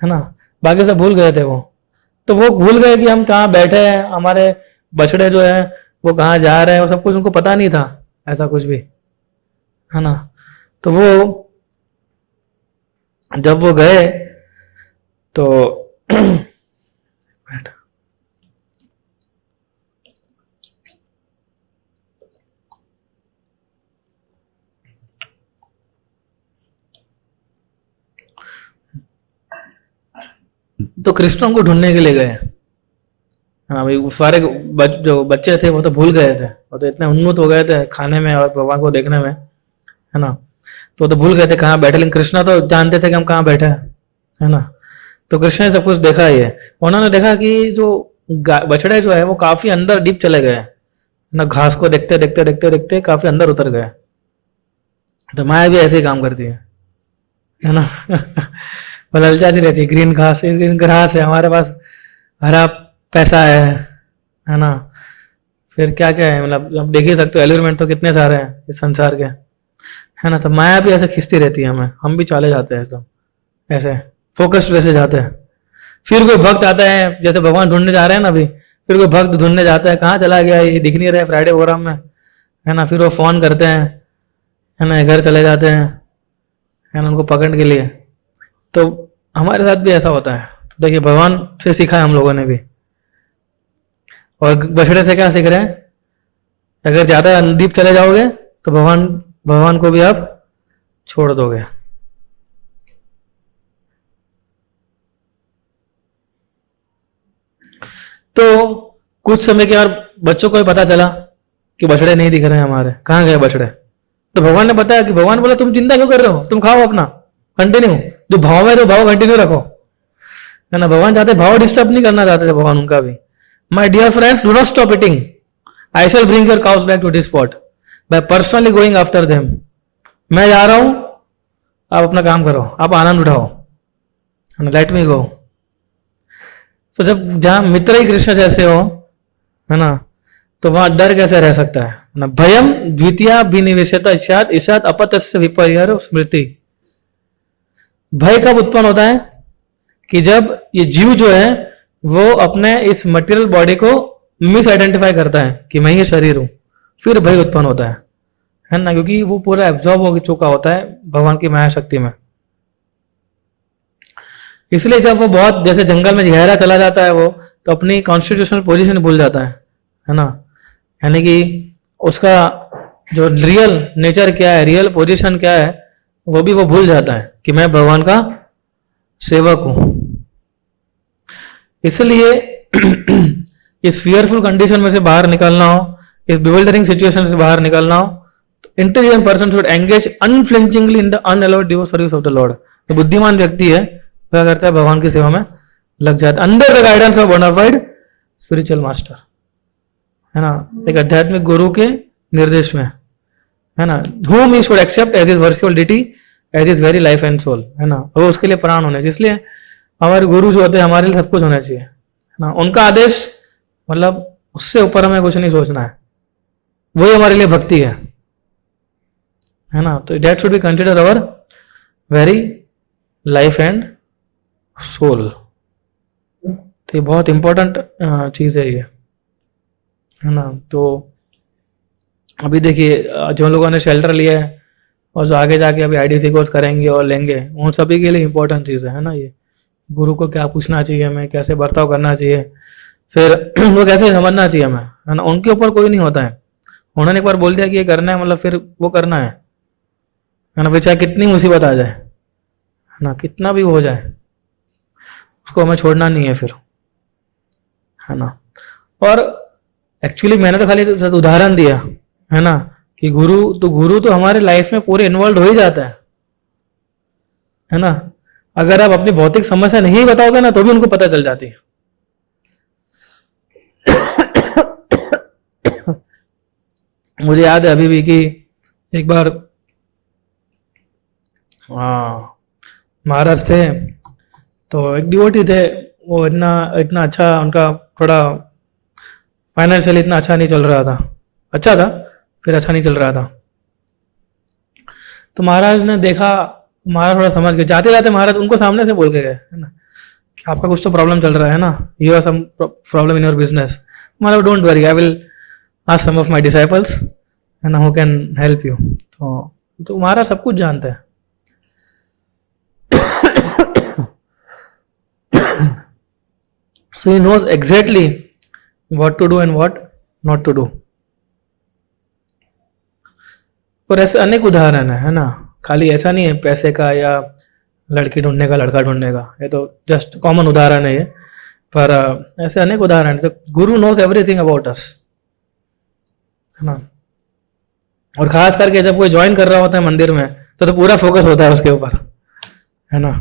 है ना. बाकी सब भूल गए थे वो. तो वो भूल गए कि हम कहाँ बैठे हैं, हमारे बछड़े जो है वो कहाँ जा रहे हैं, वो सब कुछ उनको पता नहीं था ऐसा कुछ भी, है ना. तो वो जब वो गए तो तो कृष्ण उनको ढूंढने के लिए गए. हाँ भाई, सारे जो बच्चे थे वो तो भूल गए थे, वो तो इतने उन्मुख हो गए थे खाने में और भगवान को देखने में, है ना. तो वो तो भूल गए थे कहाँ बैठे, लेकिन कृष्णा तो जानते थे कि हम कहाँ बैठे हैं, है ना. तो कृष्ण ने सब कुछ देखा ही है. उन्होंने देखा कि जो बछड़े जो है वो काफी अंदर डीप चले गए ना, घास को देखते देखते देखते देखते काफी अंदर उतर गए. तो माया भी ऐसे ही काम करती है ना. वो ललचाती रहती है, ग्रीन घास, इस ग्रीन घास है हमारे पास, हरा पैसा है ना. फिर क्या क्या है, मतलब आप देख ही सकते हो एलिमेंट तो कितने सारे हैं इस संसार के, है ना. तो माया भी ऐसे खींचती रहती है हमें, हम भी चले जाते हैं सब ऐसे फोकस्ड वैसे जाते हैं. फिर कोई भक्त आता है, जैसे भगवान ढूंढने जा रहे हैं ना अभी, फिर कोई भक्त ढूंढने जाता है, कहाँ चला गया ये, दिख नहीं रहा है फ्राइडे प्रोग्राम में, है ना. फिर वो फोन करते हैं, है ना, घर चले जाते हैं, है ना, उनको पकड़ने के लिए. तो हमारे साथ भी ऐसा होता है. तो देखिए भगवान से सीखा है हम लोगों ने भी, और बछड़े से क्या सीख रहे हैं, अगर ज्यादा डीप चले जाओगे तो भगवान को भी आप छोड़ दोगे. तो कुछ समय के बाद बच्चों को भी पता चला कि बछड़े नहीं दिख रहे हैं हमारे, कहाँ गए बछड़े. तो भगवान ने बताया कि भगवान बोला तुम चिंता क्यों कर रहे हो, तुम खाओ अपना, कंटिन्यू, जो भाव है तो भाव कंटिन्यू रखो, है ना. भगवान चाहते भाव डिस्टर्ब नहीं करना चाहते थे भगवान उनका भी. My dear friends, do not stop eating, I shall bring your cows back to this spot by personally going after them. मैं जा रहा हूं, आप अपना काम करो, आप आनंद उठाओ, है ना, लेट मी गो. तो जब जहां मित्र ही कृष्ण जैसे हो, है ना, तो वहां डर कैसे रह सकता है ना. भयम द्वितीय विनिवेशता ईशात ईशात अपतस्य विपर्य स्मृति. भय कब उत्पन्न होता है कि जब ये जीव जो है वो अपने इस मटेरियल बॉडी को मिस आइडेंटिफाई करता है कि मैं ये शरीर हूं, फिर भय उत्पन्न होता है ना. क्योंकि वो पूरा एब्जॉर्ब हो चुका होता है भगवान की माया शक्ति में. इसलिए जब वो बहुत जैसे जंगल में गहरा चला जाता है वो, तो अपनी कॉन्स्टिट्यूशनल पोजीशन भूल जाता है ना. यानी कि उसका जो रियल नेचर क्या है, रियल पोजीशन क्या है, वो भी वो भूल जाता है कि मैं भगवान का सेवक हूं. इसलिए इस फियरफुल कंडीशन में से बाहर निकलना हो, इस बिवल्डरिंग सिचुएशन से बाहर निकलना हो, तो intelligent person should engage unflinchingly in the unalloyed devote service of the lord. जो बुद्धिमान व्यक्ति है क्या करता है, भगवान की सेवा में लग जाता है, under the guidance of bona fide spiritual master, है ना, एक आध्यात्मिक गुरु के निर्देश में, है ना. whom he should accept as his virtual deity, as his very life and soul, है ना. वो उसके लिए प्राण होने चाहिए. इसलिए हमारे गुरु जो होते हैं हमारे लिए सब कुछ होना चाहिए, है ना. उनका आदेश मतलब उससे ऊपर हमें कुछ नहीं सोचना है, वही हमारे लिए भक्ति है ना. तो that should be consider our very life and soul. तो ये बहुत इंपॉर्टेंट चीज है ये, है ना. तो अभी देखिए जो लोगों ने शेल्टर लिया है और जो आगे जाके अभी आईडीसी कोर्स करेंगे और लेंगे, उन सभी के लिए इंपॉर्टेंट चीज़ है ना. ये गुरु को क्या पूछना चाहिए हमें, कैसे बर्ताव करना चाहिए, फिर वो कैसे समझना चाहिए हमें, है ना. उनके ऊपर कोई नहीं होता है, उन्होंने एक बार बोल दिया कि ये करना है, मतलब फिर वो करना है है ना, फिर चाहे कितनी मुसीबत आ जाए, है ना, कितना भी हो जाए, उसको हमें छोड़ना नहीं है फिर, है ना। और एक्चुअली मैंने तो खाली उदाहरण दिया, है ना, कि गुरु तो हमारे लाइफ में पूरे इन्वॉल्व हो ही जाता है ना। अगर आप अपनी भौतिक समस्या नहीं बताओगे ना तो भी उनको पता चल जाती है। मुझे याद है अभी भी कि एक बार महाराज थे, तो एक डिवोटी थे, वो इतना इतना अच्छा, उनका थोड़ा फाइनेंशियली इतना अच्छा नहीं चल रहा था, अच्छा था फिर अच्छा नहीं चल रहा था। तो महाराज ने देखा, महाराज थोड़ा समझ गए, जाते जाते महाराज उनको सामने से बोल के गए, है ना, कि आपका कुछ तो प्रॉब्लम चल रहा है ना, you have some problem in your business. Maharaj, don't worry, I will ask some of my disciples, है ना, हु कैन हेल्प यू। तो महाराज सब कुछ जानते हैं। So he knows exactly what to do and what not to do. और ऐसे अनेक उदाहरण है ना, खाली ऐसा नहीं है पैसे का या लड़की ढूंढने का, लड़का ढूंढने का, ये तो जस्ट कॉमन उदाहरण है ये, पर ऐसे अनेक उदाहरण है। तो गुरु नोज एवरीथिंग अबाउट अस, है ना। और खास करके जब कोई ज्वाइन कर रहा होता है मंदिर में तो पूरा फोकस होता है उसके ऊपर, है ना।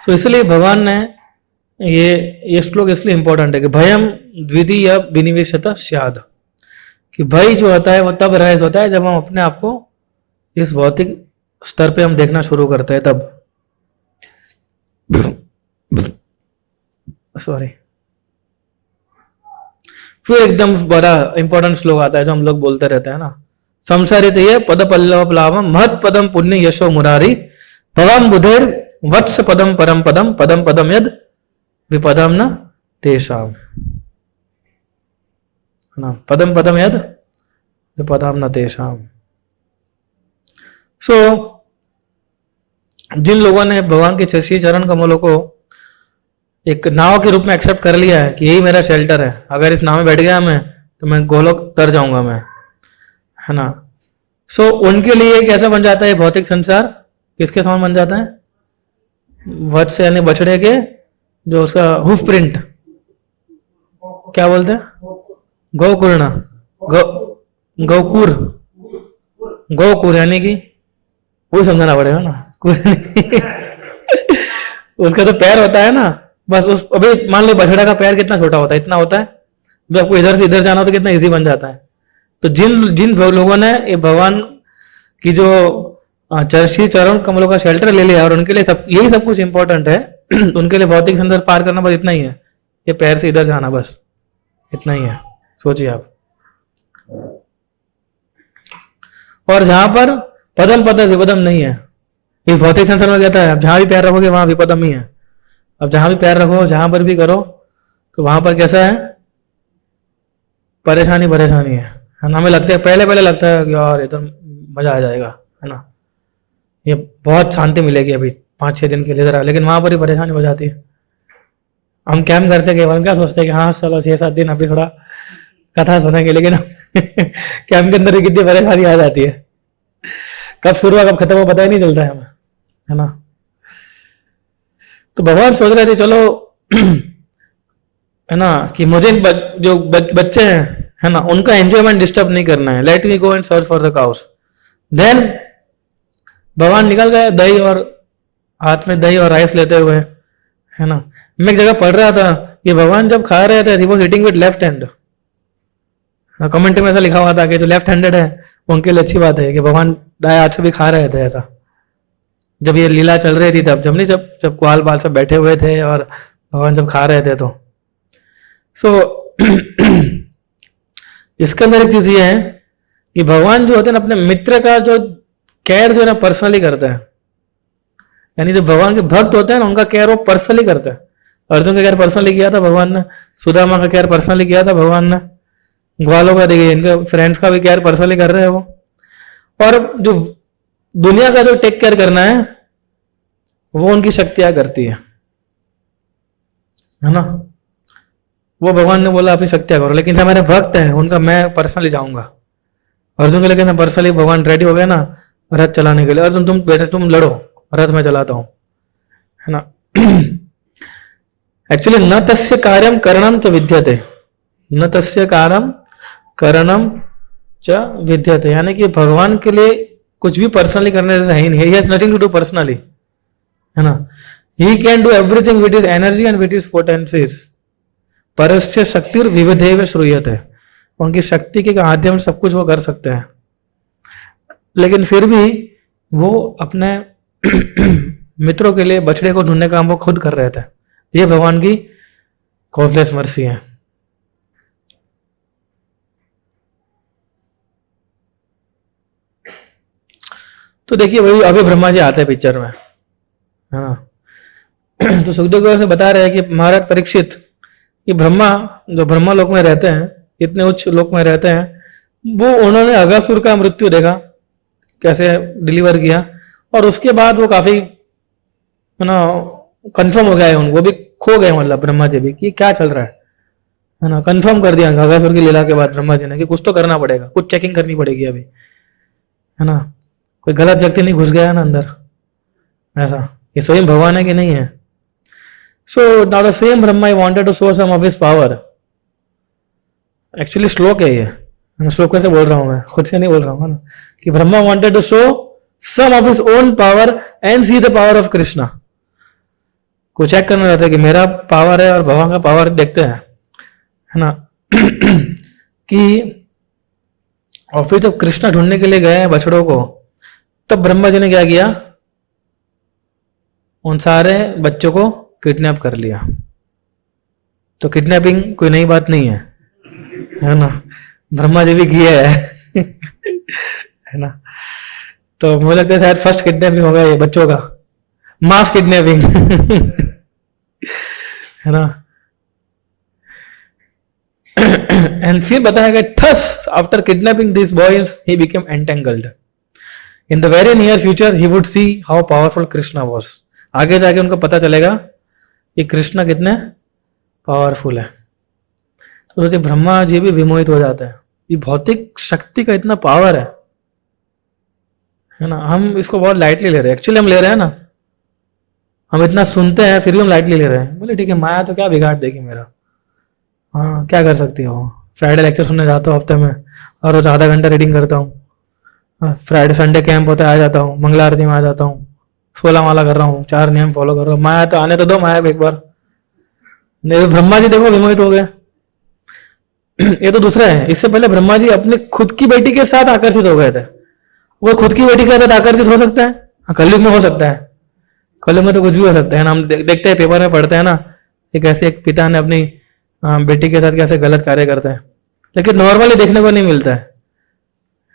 तो इसलिए भगवान ने ये श्लोक इसलिए इंपॉर्टेंट है कि भयम द्वितीय विनिवेशता स्याद, कि भय जो होता है वो तब राइज होता है जब हम अपने आप को इस भौतिक स्तर पे हम देखना शुरू करते हैं, तब। सॉरी। फिर एकदम बड़ा इंपॉर्टेंट श्लोक आता है जो हम लोग बोलते रहते हैं ना, संसारित ये पद पल्लव प्लावम महत पदम पुण्य यशो मुरारी भवम बुधेर वत्स पदम परम पदम पदम पदम यद विपदम न तेषाम, ना, पदम पदम यद विपदम न तेषाम। सो जिन लोगों ने भगवान के श्री चरण कमलों को एक नाव के रूप में एक्सेप्ट कर लिया है कि यही मेरा शेल्टर है, अगर इस नाव में बैठ गया मैं तो मैं गोलोक तर जाऊंगा मैं, है ना। सो उनके लिए कैसा बन जाता है भौतिक संसार, किसके समान बन जाता है, वत्स यानी बछड़े के जो उसका हुफ प्रिंट, क्या बोलते हैं, गौकुर्ण, गौकुर, गौकुर यानी कि वो समझाना पड़ेगा ना, उसका तो पैर होता है ना, बस उस, अभी मान लो बछड़ा का पैर कितना छोटा होता है, इतना होता है, जब आपको इधर से इधर जाना हो तो कितना इजी बन जाता है। तो जिन जिन लोगों ने ये भगवान की जो श्री चरण कमलों का शेल्टर ले लिया और उनके लिए सब यही सब कुछ इंपॉर्टेंट है, उनके लिए भौतिक संसार पार करना बस इतना ही है, ये पैर से इधर जाना बस इतना ही है, सोचिए आप। और जहां पर पदम पद विपदम नहीं है, इस भौतिक संसार में कहता है आप जहां भी पैर रखोगे वहां विपदम ही है। अब जहां भी पैर रखो, जहां पर भी करो, तो वहां पर कैसा है, परेशानी परेशानी है ना। हमें लगता है पहले पहले लगता है कि यार इधर मजा आ जाएगा, है ना, ये बहुत शांति मिलेगी अभी 5-6 दिन के लिए जरा, लेकिन वहां पर ही परेशानी हो जाती है। हम कैम्प करते केवल क्या सोचते हैं कि हाँ चलो 6-7 दिन अभी थोड़ा कथा सुनेंगे, लेकिन कैम्प के अंदर ही कितनी परेशानी आ जाती है, कब शुरू कब खत्म हो पता ही नहीं चलता है हमें, है ना। तो भगवान सोच रहे थे चलो, है ना, कि मुझे जो बच्चे हैं, है ना, उनका एंजॉयमेंट डिस्टर्ब नहीं करना है, let me go and search for the cows. Then भगवान निकल गए दही और हाथ में दही और राइस लेते हुए, है ना। मैं एक जगह पढ़ रहा था कि भगवान जब खा रहे थे he was eating with left hand, comment में ऐसा लिखा हुआ था कि जो लेफ्ट हैंडेड है उनके लिए अच्छी बात है कि भगवान दाएं हाथ से भी खा रहे थे ऐसा। जब ये लीला चल रही थी तब, जब नहीं, जब ग्वाल बाल सब बैठे हुए थे और भगवान जब खा रहे थे तो इसके अंदर एक चीज ये है कि भगवान जो होते हैं ना अपने मित्र का जो केयर जो है ना पर्सनली करते हैं, यानी जो भगवान के भक्त होते हैं ना उनका केयर वो पर्सनली करते हैं। अर्जुन का केयर पर्सनली किया था भगवान ने, सुदामा का केयर पर्सनली किया था भगवान ने, ग्वालों का देखिए इनके फ्रेंड्स का भी केयर पर्सनली कर रहे हैं वो। और जो दुनिया का जो टेक केयर करना है वो उनकी शक्तियां करती है ना। वो भगवान ने बोला अपनी शक्तियाँ करो, लेकिन जो हमारे भक्त हैं उनका मैं पर्सनली जाऊंगा। अर्जुन के लेकिन पर्सनली भगवान रेडी हो गए ना रथ चलाने के लिए, अर्जुन तुम बेटे तुम लड़ो, रथ में चलाता हूँ, है ना। एक्चुअली न तस्य कार्यम करणम च विद्यते, न तस्य कार्यम करणम च विद्यते, यानी कि भगवान के लिए कुछ भी पर्सनली करने जैसा है ही नहीं, he has nothing to do personally, है ना। He can do everything with his energy and with his potencies, परस्य शक्ति और विविधेव श्रूयते, उनकी शक्ति के माध्यम से सब कुछ वो कर सकते हैं, लेकिन फिर भी वो अपने मित्रों के लिए बछड़े को ढूंढने का काम वो खुद कर रहे थे। ये भगवान की कॉजलेस मर्सी है। तो देखिए वही अभी ब्रह्मा जी आते हैं पिक्चर में, है ना। तो सुखदेव गोस्वामी से बता रहे हैं कि महाराज परीक्षित, ये ब्रह्मा जो ब्रह्मा लोक में रहते हैं, इतने उच्च लोक में रहते हैं, वो उन्होंने अगासुर का मृत्यु देखा कैसे डिलीवर किया, और उसके बाद वो काफी, है ना, कंफर्म हो गया है उनको, वो भी खो गए, मतलब ब्रह्मा जी भी, कि क्या चल रहा है ना। कंफर्म कर दिया अगासुर की लीला के बाद ब्रह्मा जी ने कि कुछ तो करना पड़ेगा, कुछ चेकिंग करनी पड़ेगी अभी, है ना, कोई गलत व्यक्ति नहीं घुस गया ना अंदर, ऐसा, ये स्वयं भगवान है कि नहीं है। So now the same Brahma he wanted to show some of his power. Actually श्लोक है ये, श्लोक कैसे बोल रहा हूं मैं, खुद से नहीं बोल रहा हूं, है ना, कि Brahma wanted to show some of his own power and see the power of Krishna, को चेक करना चाहता है कि मेरा पावर है और भगवान का पावर देखते हैं, है ना। कि और फिर जब कृष्णा ढूंढने के लिए गए बछड़ों को, तब ब्रह्मा जी ने क्या किया, उन सारे बच्चों को किडनैप कर लिया। तो किडनैपिंग कोई नई बात नहीं है ना, ब्रह्मा जी भी किए है ना। तो मुझे लगता है शायद फर्स्ट किडनैपिंग होगा ये बच्चों का, मास किडनैपिंग है ना। एंड फिर बताया गया, thus after kidnapping this boys he became entangled, in the very near future he would see how powerful Krishna was. आगे जाके उनको पता चलेगा कि कृष्णा कितने पावरफुल है। तो सोचिए ब्रह्मा जी भी विमोहित हो जाते हैं, ये भौतिक शक्ति का इतना पावर है ना। हम इसको बहुत लाइटली ले रहे हैं, एक्चुअली हम ले रहे हैं ना, हम इतना सुनते हैं फिर भी हम लाइटली ले रहे हैं। बोले ठीक है, माया तो क्या बिगाड़ देगी मेरा, हाँ क्या कर सकती हो। फ्राइडे लेक्चर सुनने जाता हूँ हफ्ते में, और रोज आधा घंटा रीडिंग करता हूँ, फ्राइडे संडे कैंप होता है आ जाता हूँ, मंगला आरती में आ जाता हूँ, 16 माला कर रहा हूँ, 4 नियम फॉलो कर रहा हूँ, माया तो आने तो दो, माया एक बार। नहीं तो ब्रह्मा जी देखो विमोहित हो गए। ये तो दूसरा है, इससे पहले ब्रह्मा जी अपने खुद की बेटी के साथ आकर्षित हो गए थे। वो खुद की बेटी के साथ आकर्षित हो सकता है, हाँ कलयुग में हो सकता है, कलयुग में तो कुछ भी हो सकता है ना। हम देखते हैं पेपर में पढ़ते हैं ना, एक ऐसे एक पिता ने अपनी बेटी के साथ कैसे गलत कार्य करते हैं, लेकिन नॉर्मली देखने को नहीं मिलता है।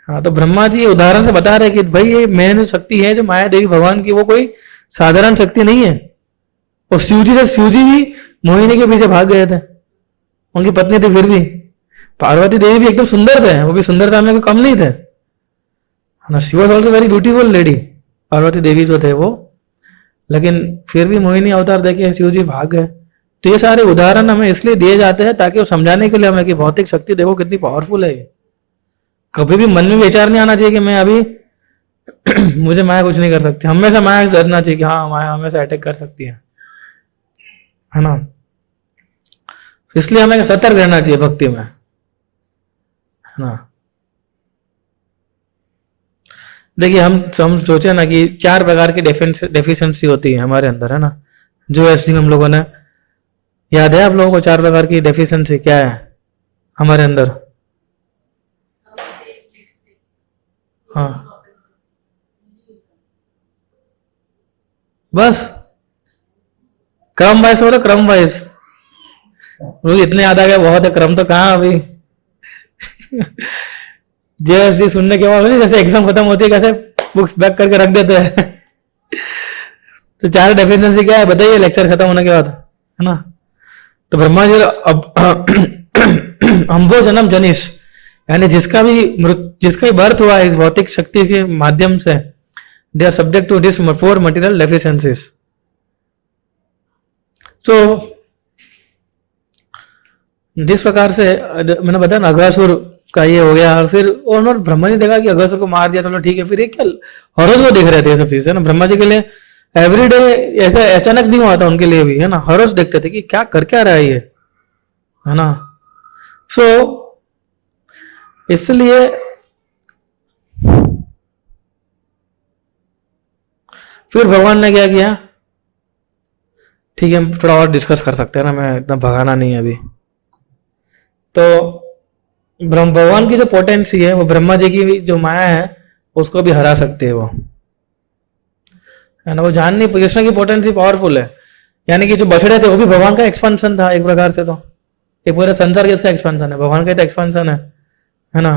हाँ तो ब्रह्मा जी उदाहरण से बता रहे कि भाई ये मेन जो शक्ति है जो माया देवी भगवान की, वो कोई साधारण शक्ति नहीं है। और शिव जी भी मोहिनी के पीछे भाग गए थे, उनकी पत्नी थी, फिर भी पार्वती देवी भी एकदम सुंदर थे, वो भी सुंदरता में कोई कम नहीं थे ना। She was also very beautiful lady, Parvati Devi जो थे वो, लेकिन फिर भी मोहिनी अवतार देखे शिव जी भाग गए। तो ये सारे उदाहरण हमें इसलिए दिए जाते हैं ताकि वो समझाने के लिए हमें कि भौतिक शक्ति देखो कितनी पावरफुल है। कभी भी मन में विचार नहीं आना चाहिए कि मैं अभी मुझे माया कुछ नहीं कर सकती। हमेशा माया से डरना चाहिए कि हाँ माया हमेशा अटैक कर सकती है ना। इसलिए हमें सतर्क रहना चाहिए भक्ति में, है ना। देखिए हम सोचे ना कि 4 प्रकार की डेफिशिएंसी होती है हमारे अंदर, है ना। जो ऐसी हम लोगों ने, याद है आप लोगों को 4 प्रकार की डेफिशिएंसी क्या है हमारे अंदर? हाँ बस क्रम वाइज हो रहा, क्रम वाइज वो इतने याद आ गया, बहुत है, क्रम तो कहाँ अभी। जेएसडी सुनने के बाद नहीं, जैसे एग्जाम खत्म होती है कैसे बुक्स बैक करके रख देते हैं। तो 4 डेफिनेंसी क्या है बताइए लेक्चर खत्म होने के बाद, है ना। तो ब्रह्मा जी अम्बो जन्म जनिश, यानी जिसका भी बर्थ हुआ है इस भौतिक शक्ति के माध्यम से, they are subject to this 4 material deficiencies. तो जिस प्रकार से मैंने बताया ना, अगासुर का ये हो गया, और फिर उन्होंने ब्रह्मा ने देखा कि अगासुर को मार दिया, चलो ठीक है, फिर ये क्या हर रोज वो देख रहे थे ये सब चीजें ना। ब्रह्मा जी के लिए एवरीडे ऐसा अचानक नहीं हुआ था उनके लिए भी, है ना, हर रोज देखते थे कि क्या कर क्या रहा है ये, है ना। सो इसलिए फिर भगवान ने क्या किया, ठीक है, हम थोड़ा और डिस्कस कर सकते हैं ना, मैं इतना भगाना नहीं है अभी। तो भगवान की जो पोटेंसी है वो ब्रह्मा जी की जो माया है उसको भी हरा सकती है वो, है ना। वो जान नहीं, कृष्ण की पोटेंसी पावरफुल है, यानी कि जो बछड़े थे वो भी भगवान का एक्सपेंशन था एक प्रकार से। तो ये पूरे संसार किसका एक्सपेंशन है, भगवान का तो एक्सपेंशन है ना।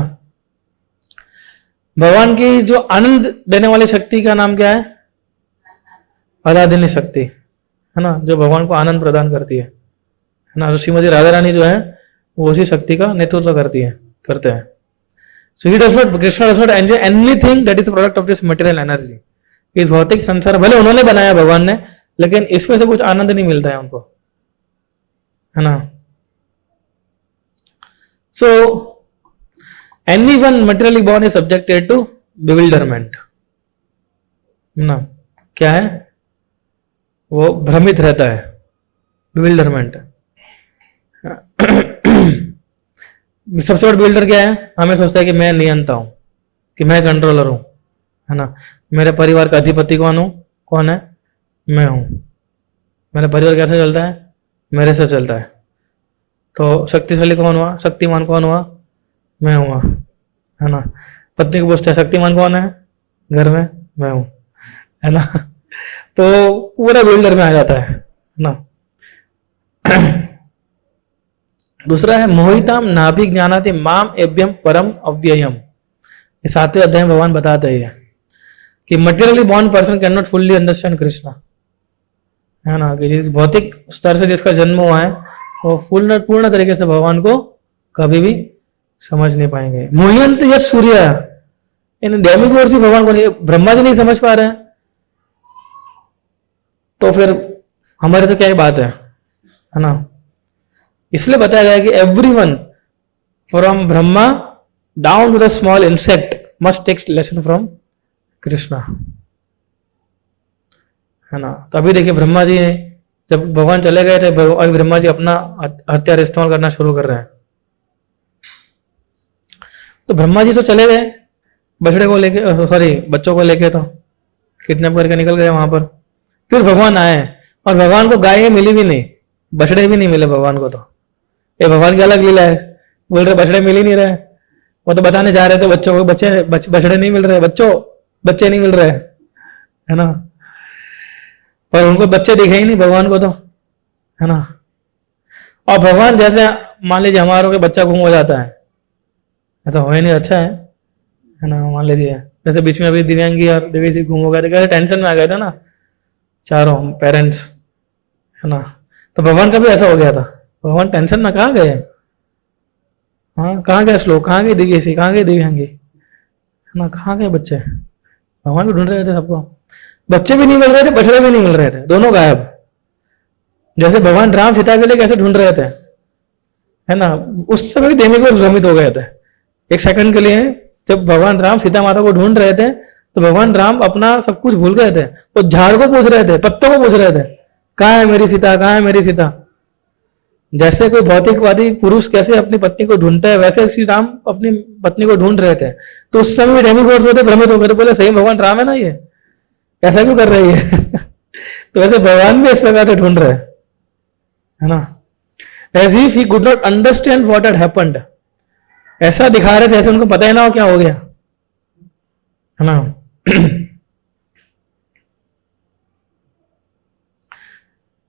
भगवान की जो आनंद देने वाली शक्ति का नाम क्या है, आराधनी शक्ति, है ना, जो भगवान को आनंद प्रदान करती है ना। तो श्रीमती राधा रानी जो है वो उसी शक्ति का नेतृत्व करते हैं। So he does not, Krishna does not enjoy anything that is product of this material energy. इस भौतिक संसार भले उन्होंने बनाया भगवान ने, लेकिन इसमें से कुछ आनंद नहीं मिलता है उनको, है ना। So anyone materially born is subjected to bewilderment, ना, क्या है, वो भ्रमित रहता है, बिविल्डरमेंट। सबसे बड़ा बिल्डर क्या है, हमें सोचता है कि मैं नियंता हूं, कि मैं कंट्रोलर हूं, है ना। मेरे परिवार का अधिपति कौन है, मैं हूं। मेरा परिवार कैसे चलता है, मेरे से चलता है। तो शक्तिशाली कौन हुआ, शक्तिमान कौन हुआ, मैं हुआ, है ना। पत्नी को पूछता है शक्तिमान कौन है घर में, मैं हूं, है ना। तो पूरा बिल्डर में आ जाता है ना। दूसरा है मोहिताम नाभि ज्ञानाति माम एभ्यम परम अव्ययम। ये 7वें अध्याय में भगवान बताते हैं कि materially born person can not fully understand Krishna, है ना, कि जिस भौतिक स्तर से जिसका जन्म हुआ है वो पूर्ण तरीके से भगवान को कभी भी समझ नहीं पाएंगे। मोहियंत यश सूर्य, इन डेमिगॉड्स भी भगवान को नहीं, ब्रह्मा जी नहीं समझ पा रहे हैं, तो फिर हमारे तो क्या ही बात है ना। इसलिए बताया गया कि everyone from Brahma down to the small insect must take lesson from Krishna, है ना। तो अभी देखिए ब्रह्मा जी जब भगवान चले गए थे, अभी ब्रह्मा जी अपना हथियार इस्तेमाल करना शुरू कर रहे हैं। तो ब्रह्मा जी तो चले गए बछड़े को लेके, सॉरी बच्चों को लेके, तो किडनैप करके निकल गए वहां पर। फिर भगवान आए और भगवान को गाय मिली भी नहीं, बछड़े भी नहीं मिले भगवान को। तो ये भगवान की अलग लीला है, बोल रहे बछड़े मिल ही नहीं रहे। वो तो बताने जा रहे थे बच्चों को, बछड़े नहीं मिल रहे, बच्चे नहीं मिल रहे, है ना। पर उनको बच्चे दिखे ही नहीं भगवान को, तो है ना। और भगवान जैसे मान लीजिए हमारों के बच्चा गुम हो जाता है, ऐसा हो ही नहीं, अच्छा है ना। मान लीजिए जैसे बीच में अभी दिव्यांगी और दिव्यसी गुम हो गए थे, कैसे टेंशन में आ गए थे ना चारों पेरेंट्स, है ना। तो भगवान का भी ऐसा हो गया था, भगवान टेंशन में कहाँ गए, हाँ कहाँ गए श्लोक, कहाँ गए दिव्यसी, कहाँ गए दिव्यांगी, है ना, कहाँ गए बच्चे। भगवान भी ढूंढ रहे थे सबको, बच्चे भी नहीं मिल रहे थे, बछड़े भी नहीं मिल रहे थे, दोनों गायब। जैसे भगवान राम सीता के लिए कैसे ढूंढ रहे थे, है ना, उस समय भी देने को भ्रमित हो गए थे एक सेकंड के लिए। जब भगवान राम सीता माता को ढूंढ रहे थे तो भगवान राम अपना सब कुछ भूल गए थे, वो झाड़ को पूछ रहे थे, पत्तों को पूछ रहे थे, कहाँ है मेरी सीता, कहाँ है मेरी सीता। जैसे कोई भौतिकवादी पुरुष कैसे अपनी पत्नी को ढूंढता है, वैसे श्री राम अपनी पत्नी को ढूंढ रहे थे। तो उस समय डेमिगॉड्स होते भ्रमित हो गए थे, बोले सही भगवान राम है ना, ये ऐसा क्यों कर रही है। तो वैसे भगवान भी इस प्रकार से ढूंढ रहे हैं, है ना। As if he could not understand what had happened, ऐसा दिखा रहे थे जैसे उनको पता ही ना हो क्या हो गया, है ना।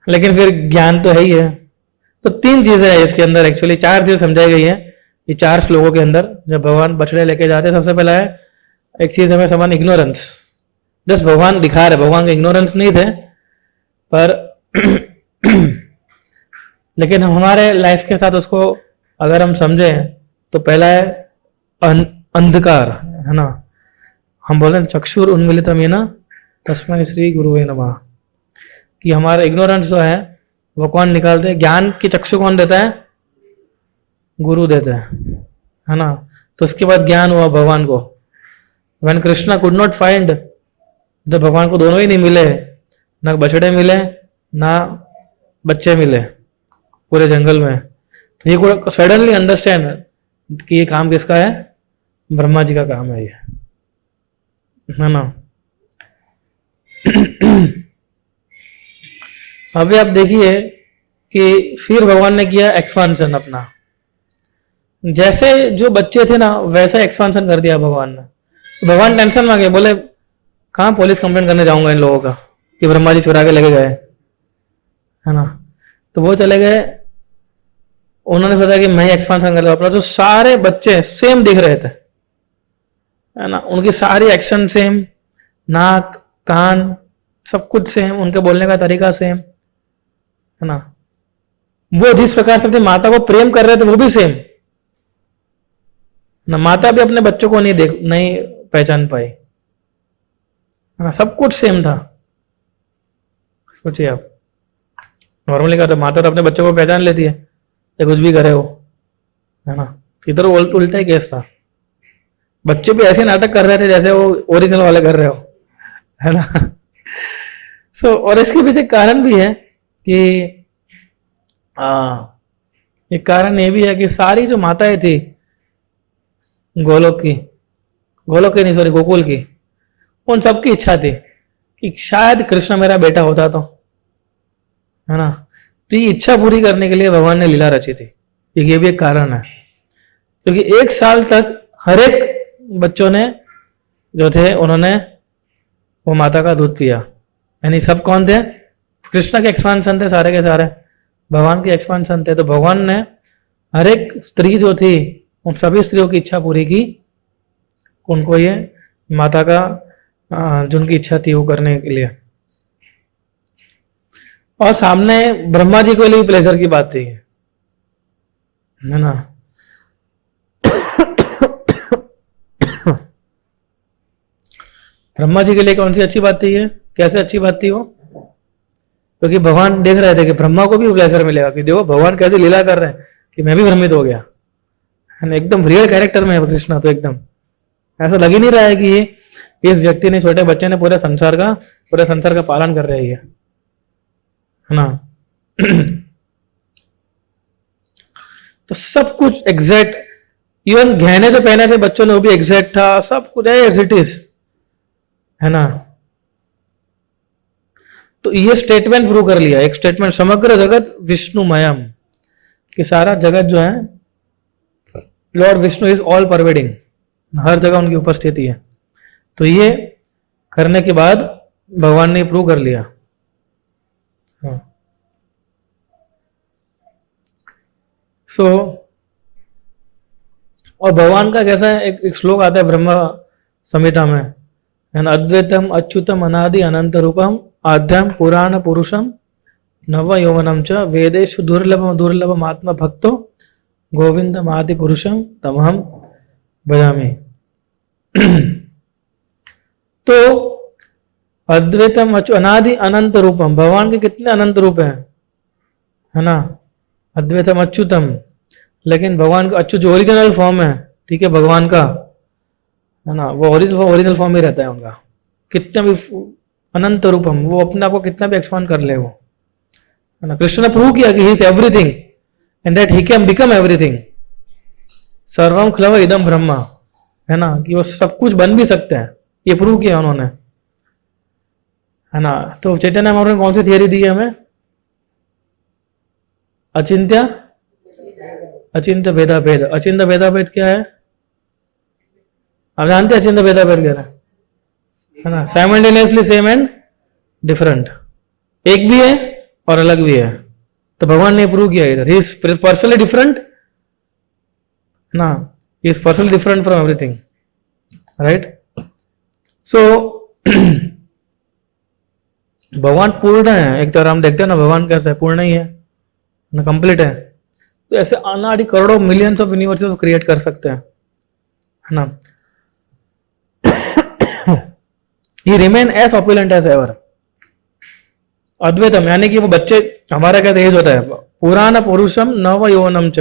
लेकिन फिर ज्ञान तो है ही है। तो 3 चीजें हैं इसके अंदर, एक्चुअली 4 चीजें समझाई गई है ये 4 श्लोकों के अंदर। जब भगवान बछड़े लेके जाते हैं, सबसे पहला है एक चीज हमें समान इग्नोरेंस, जस्ट भगवान दिखा रहे, भगवान का इग्नोरेंस नहीं थे, पर लेकिन हमारे लाइफ के साथ उसको अगर हम समझें तो पहला है अंधकार, है ना। हम बोले चक्षुर उन्मिलितम येन तस्मै श्री गुरुवे नमः, कि हमारा इग्नोरेंस जो है वो कौन निकालते हैं, ज्ञान की चक्षु कौन देता है, गुरु देते हैं, है ना। तो उसके बाद ज्ञान हुआ भगवान को। When Krishna could not find, जब भगवान को दोनों ही नहीं मिले, ना बछड़े मिले ना बच्चे मिले पूरे जंगल में, तो ये सडनली अंडरस्टैंड कि ये काम किसका है, ब्रह्मा जी का काम है ये, है ना। अभी आप देखिए कि फिर भगवान ने किया एक्सपांशन अपना। जैसे जो बच्चे थे ना वैसा एक्सपांशन कर दिया भगवान ने। भगवान टेंशन में आ गए, बोले कहाँ पुलिस कंप्लेंट करने जाऊंगा इन लोगों का कि ब्रह्मा जी चुरा के लेके गए, है ना। तो वो चले गए, उन्होंने सोचा कि मैं ही एक्सपांशन कर लूं अपना। जो सारे बच्चे सेम दिख रहे थे, है ना, उनकी सारी एक्शन सेम, नाक कान सब कुछ सेम, उनके बोलने का तरीका सेम, है ना। वो जिस प्रकार से अपनी माता को प्रेम कर रहे थे वो भी सेम ना। माता भी अपने बच्चों को नहीं पहचान पाई, है ना। सब कुछ सेम था। सोचिए आप, नॉर्मली कहा था माता तो अपने बच्चों को पहचान लेती है या कुछ भी करे वो, है ना। इधर उल्टा ही केस था। बच्चे भी ऐसे नाटक कर रहे थे जैसे वो ओरिजिनल वाले कर रहे हो, है ना। और इसके पीछे कारण भी है कि एक कारण ये भी है कि सारी जो माताएं थी गोलोक की नहीं सॉरी गोकुल की, उन सबकी इच्छा थी कि शायद कृष्ण मेरा बेटा होता तो, है ना। तो ये इच्छा पूरी करने के लिए भगवान ने लीला रची थी। ये भी एक कारण है, क्योंकि 1 साल तक हर एक बच्चों ने जो थे उन्होंने वो माता का दूध पिया। यानी सब कौन थे, कृष्ण के एक्सपांशन थे सारे के सारे, भगवान के एक्सपांशन थे। तो भगवान ने हर एक स्त्री जो थी उन सभी स्त्रियों की इच्छा पूरी की, उनको ये माता का जो उनकी इच्छा थी वो करने के लिए। और सामने ब्रह्मा जी के लिए प्लेजर की बात थी, है ना। ब्रह्मा जी के लिए कौन सी अच्छी बात थी ये, कैसे अच्छी बात थी वो, क्योंकि भगवान देख रहे थे कि ब्रह्मा को भी प्लेजर मिलेगा कि देखो भगवान कैसे लीला कर रहे हैं कि मैं भी भ्रमित हो गया, है ना। एकदम रियल कैरेक्टर में है कृष्णा, तो एकदम ऐसा लग ही नहीं रहा है कि इस व्यक्ति ने, छोटे बच्चे ने पूरे संसार का पालन कर रहे हैं, है ना। तो सब कुछ एग्जैक्ट, इवन गहने जो पहने थे बच्चों ने वो भी एग्जैक्ट था, सब कुछ एज इट इज, है ना। तो ये स्टेटमेंट प्रूव कर लिया, एक स्टेटमेंट, समग्र जगत विष्णुमयम, कि सारा जगत जो है lord Vishnu is all pervading, हर जगह उनकी उपस्थिति है। तो ये करने के बाद भगवान ने प्रूव कर लिया। और भगवान का कैसा है, एक श्लोक आता है ब्रह्मा संहिता में, है ना, अद्वैतम अच्युतम अनादि अनंत रूपम आद्यम पुराण पुरुषम नव यौवनम च वेदेषु दुर्लभम आत्मा भक्तो गोविंदम आदि पुरुषम तमहम भजामि। तो अद्वैतम अनादि अनंत रूपम, भगवान के कितने अनंत रूप हैं, है ना। अद्वैतम अच्युतम, लेकिन भगवान का अच्युत जो ओरिजिनल फॉर्म है, ठीक है, भगवान का, है ना, वो ओरिजिनल फॉर्म ही रहता है उनका। कितना भी अनंत रूपम, वो अपने आप को कितना भी एक्सपांड कर ले वो, है ना। कृष्ण ने प्रूव किया कि he is everything and that he can become everything. सर्वम खलव इदम ब्रह्मा, है ना, कि वो सब कुछ बन भी सकते हैं, ये प्रूव किया उन्होंने, है ना। तो चैतन्य महाप्रभु ने कौन सी थियरी दी है हमें, अचिंत्य भेदा भेद। अचिंत्य भेदा भेद क्या है, आप जानते हैं अचिंत्य भेदा भेद क्या है ना, साइमल्टेनियसली सेम एंड डिफरेंट, एक भी है और अलग भी है। तो भगवान ने प्रूव किया इधर, ही इज पर्सनली डिफरेंट, है ना, he is personally different from everything, right. So भगवान पूर्ण है, एक तरह हम देखते हैं ना भगवान कैसा है, पूर्ण ही है ना, कंप्लीट है। तो ऐसे अनादि करोड़ों मिलियंस ऑफ यूनिवर्सेस क्रिएट कर सकते हैं, है ना। He remain as opulent as ever. अद्वैतम यानी कि वो बच्चे, हमारा कैसे एज होता है, पुराण पुरुषम नव यौवनम च,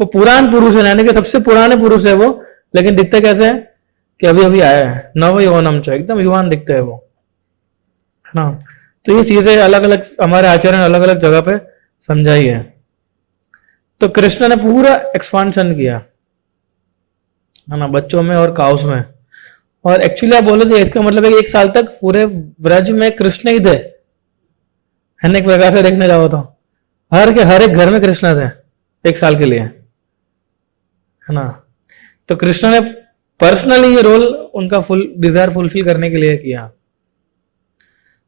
वो पुरान पुरुष है, यानी कि सबसे पुराने पुरुष है वो, लेकिन दिखते कैसे है कि अभी अभी आया है, नव यौवनम च, एकदम युवान दिखते है वो, है ना। तो ये चीजें अलग अलग हमारे आचार्य ने अलग अलग जगह पे समझाई है। तो कृष्ण ने पूरा एक्सपांशन किया, है ना, बच्चों में और काउस में। और एक्चुअली आप बोले थे इसका मतलब है कि 1 साल तक पूरे व्रज में कृष्ण ही थे, है ना, एक प्रकार से देखने जाओ तो हर एक घर में कृष्ण थे 1 साल के लिए, है ना। तो कृष्ण ने पर्सनली ये रोल उनका फुल डिजायर फुलफिल करने के लिए किया।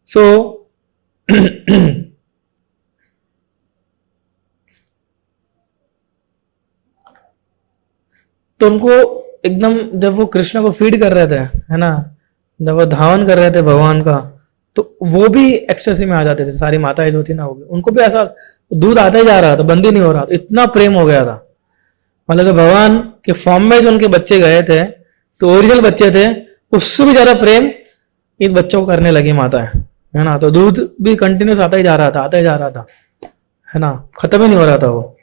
सो तो उनको एकदम, जब वो कृष्ण को फीड कर रहे थे, है ना, जब वो धावन कर रहे थे भगवान का, तो वो भी एक्सटेसी में आ जाते थे। सारी माताएं जो थी ना, वो भी, उनको भी ऐसा दूध आता ही जा रहा था, बंद ही नहीं हो रहा था, इतना प्रेम हो गया था। मतलब कि भगवान के फॉर्म में जो उनके बच्चे गए थे, तो ओरिजिनल बच्चे थे, उससे भी ज्यादा प्रेम इन बच्चों को करने लगी माताएं, है ना। तो दूध भी कंटिन्यूस आता ही जा रहा था, आता ही जा रहा था, है ना, खत्म ही नहीं हो रहा था वो।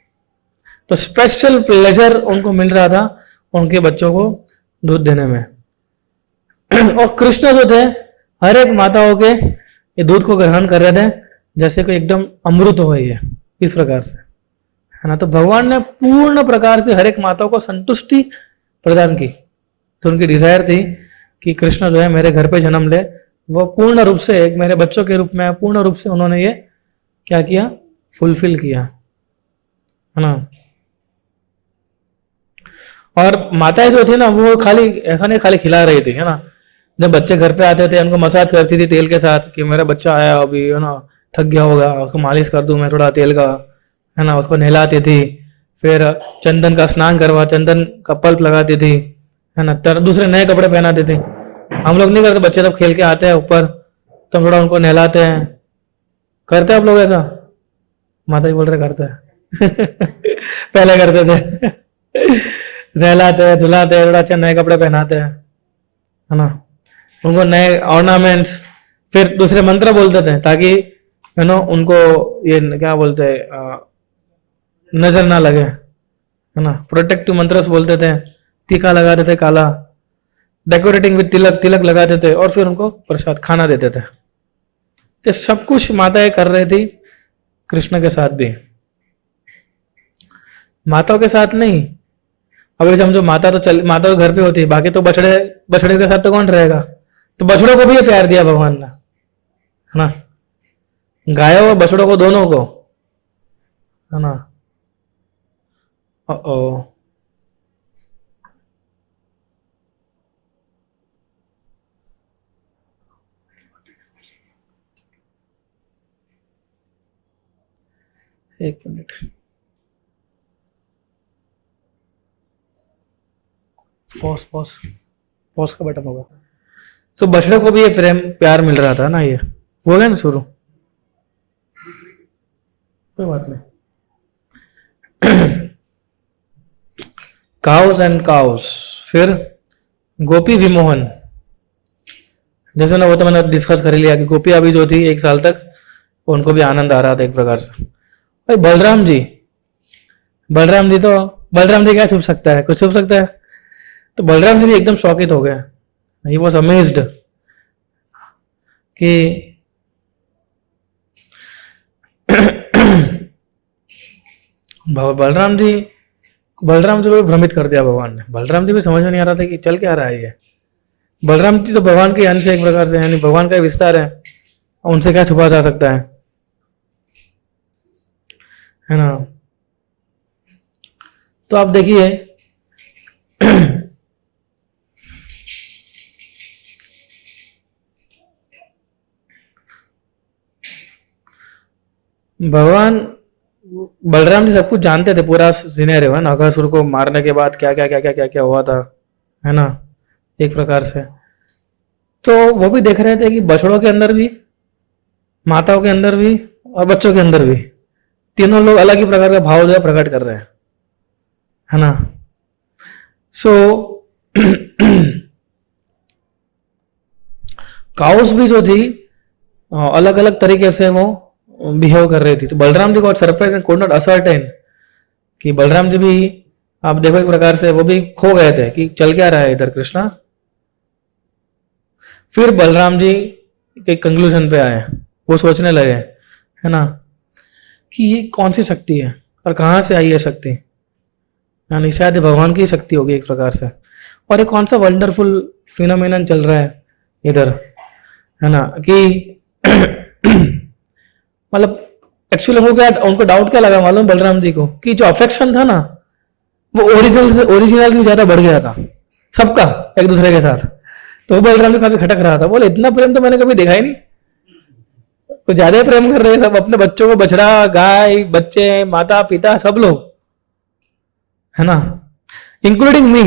तो स्पेशल प्लेजर उनको मिल रहा था उनके बच्चों को दूध देने में। और कृष्ण जो थे, हर एक माताओं के ये दूध को ग्रहण कर रहे थे जैसे कि एकदम अमृत हो ये, इस प्रकार से, है ना। तो भगवान ने पूर्ण प्रकार से हर एक माताओं को संतुष्टि प्रदान की। तो उनकी डिजायर थी कि कृष्ण जो है मेरे घर पे जन्म ले, वो पूर्ण रूप से एक मेरे बच्चों के रूप में पूर्ण रूप से उन्होंने ये क्या किया, फुलफिल किया, है ना। और माताएं जो थी ना, वो खाली ऐसा नहीं खाली खिला रही थी, है ना। जब बच्चे घर पे आते थे, उनको मसाज करती थी तेल के साथ कि मेरा बच्चा आया अभी, है ना, थक गया होगा, उसको मालिश कर दूं मैं थोड़ा तेल का, है ना, उसको नहलाती थी, फिर चंदन का स्नान करवा, चंदन का पल्प लगाती थी, है ना, दूसरे नए कपड़े पहनाती थी। हम लोग नहीं करते, बच्चे जब खेल के आते हैं ऊपर, तब थोड़ा उनको नहलाते हैं। करते हैं आप लोग ऐसा? माता जी बोल रहे करते हैं पहले करते थे नहलाते हैं, धुलाते हैं, थोड़ा अच्छा नए कपड़े पहनाते हैं, है ना, उनको नए ऑर्नामेंट्स, फिर दूसरे मंत्र बोलते थे ताकि यू नो उनको ये क्या बोलते हैं, नजर ना लगे, है ना, प्रोटेक्टिव मंत्रस बोलते थे। टीका लगाते थे काला, डेकोरेटिंग विद तिलक, तिलक लगाते थे, और फिर उनको प्रसाद खाना देते थे। तो सब कुछ माताएं कर रही थी कृष्ण के साथ भी, माताओं के साथ नहीं। अब समझो माता तो माता तो घर पे होती है, बाकी तो बछड़े, बछड़े के साथ तो कौन रहेगा, तो बछड़ों को भी ये प्यार दिया भगवान ने, है ना, गायों और बछड़ों को, दोनों को, है ना। ओ एक मिनट, पॉज पॉज पॉज का बटन होगा। सो बछड़े को भी ये प्रेम प्यार मिल रहा था ना, ये हो गया ना शुरू, कोई बात नहीं काउस एंड काउस। फिर गोपी विमोहन, जैसे ना वो तो मैंने डिस्कस कर लिया कि गोपी अभी जो थी 1 साल तक, उनको भी आनंद आ रहा था एक प्रकार से। भाई बलराम जी, बलराम जी तो, बलराम जी क्या छुप सकता है, कुछ छुप सकता है? तो बलराम जी भी एकदम शॉकित हो गए, ही वॉज अमेज्ड कि बलराम जी, बलराम जी को भ्रमित कर दिया भगवान ने। बलराम जी भी समझ में नहीं आ रहा था कि चल क्या रहा है ये। बलराम जी तो भगवान के अंश है एक प्रकार से, यानी भगवान का विस्तार है, उनसे क्या छुपा जा सकता है ना। तो आप देखिए भगवान, बलराम जी सब कुछ जानते थे, पूरा सिनेरियो, है ना, अघासुर को मारने के बाद क्या क्या क्या क्या क्या क्या हुआ था, है ना, एक प्रकार से। तो वो भी देख रहे थे कि बछड़ों के अंदर भी, माताओं के अंदर भी, और बच्चों के अंदर भी, तीनों लोग अलग ही प्रकार का भाव जो है प्रकट कर रहे हैं, है ना। सो काउस भी जो थी अलग अलग तरीके से वो बिहेव कर रही थी। तो Balram ji got surprise and could not ascertain कि बलराम जी भी आप देखो एक प्रकार से वो भी खो गए थे कि चल क्या रहा है इधर कृष्णा। फिर बलराम जी एक कंक्लूजन पे आए, वो सोचने लगे है ना कि ये कौन सी शक्ति है और कहाँ से आई है शक्ति, यानी शायद ये भगवान की शक्ति होगी एक प्रकार से, और ये कौन सा वंडरफुल फिनोमेनन चल रहा है इधर, है ना कि मतलब एक्चुअली उनको डाउट क्या लगा मालूम बलराम जी को, कि जो अफेक्शन था ना वो ओरिजिनल से ज्यादा बढ़ गया था सबका एक दूसरे के साथ। तो वो बलराम जी काफी खटक रहा था, बोले इतना प्रेम तो मैंने कभी देखा ही नहीं, तो ज्यादा प्रेम कर रहे हैं सब अपने बच्चों को, बछड़ा गाय बच्चे माता पिता सब लोग, है ना, इंक्लूडिंग मी,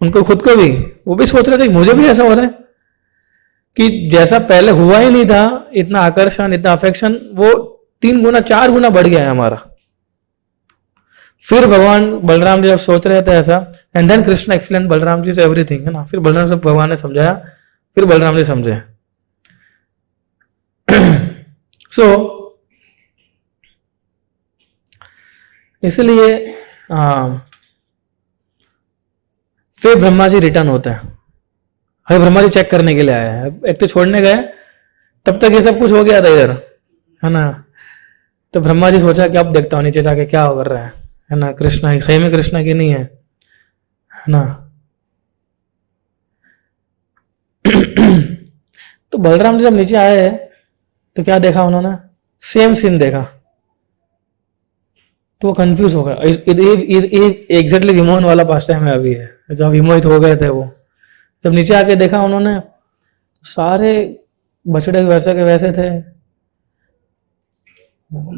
उनको खुद को भी, वो भी सोच रहे थे कि मुझे भी ऐसा हो रहा है कि जैसा पहले हुआ ही नहीं था, इतना आकर्षण इतना अफेक्शन वो 3 गुना 4 गुना बढ़ गया है हमारा। फिर भगवान बलराम जी जब सोच रहे थे ऐसा, and then Krishna explain Balram ji to everything, है ना, फिर बलराम से भगवान ने समझाया, फिर बलराम जी समझे। सो इसलिए फिर ब्रह्मा जी रिटर्न होते हैं, अरे ब्रह्मा जी चेक करने के लिए आए हैं, एक तो छोड़ने गए तब तक ये सब कुछ हो गया था इधर, है ना। तो ब्रह्मा जी सोचा कि अब देखता हूँ नीचे जाके क्या कर रहा है ना, कृष्णा सही में कृष्णा की नहीं है ना। तो बलराम जी जब नीचे आए तो क्या देखा उन्होंने, सेम सीन देखा, तो वो कंफ्यूज हो गया। एग्जैक्टली विमोहन वाला पास टाइम है अभी है, जब विमोहित हो गए थे वो, जब नीचे आके देखा उन्होंने सारे बछड़े वैसे के वैसे थे,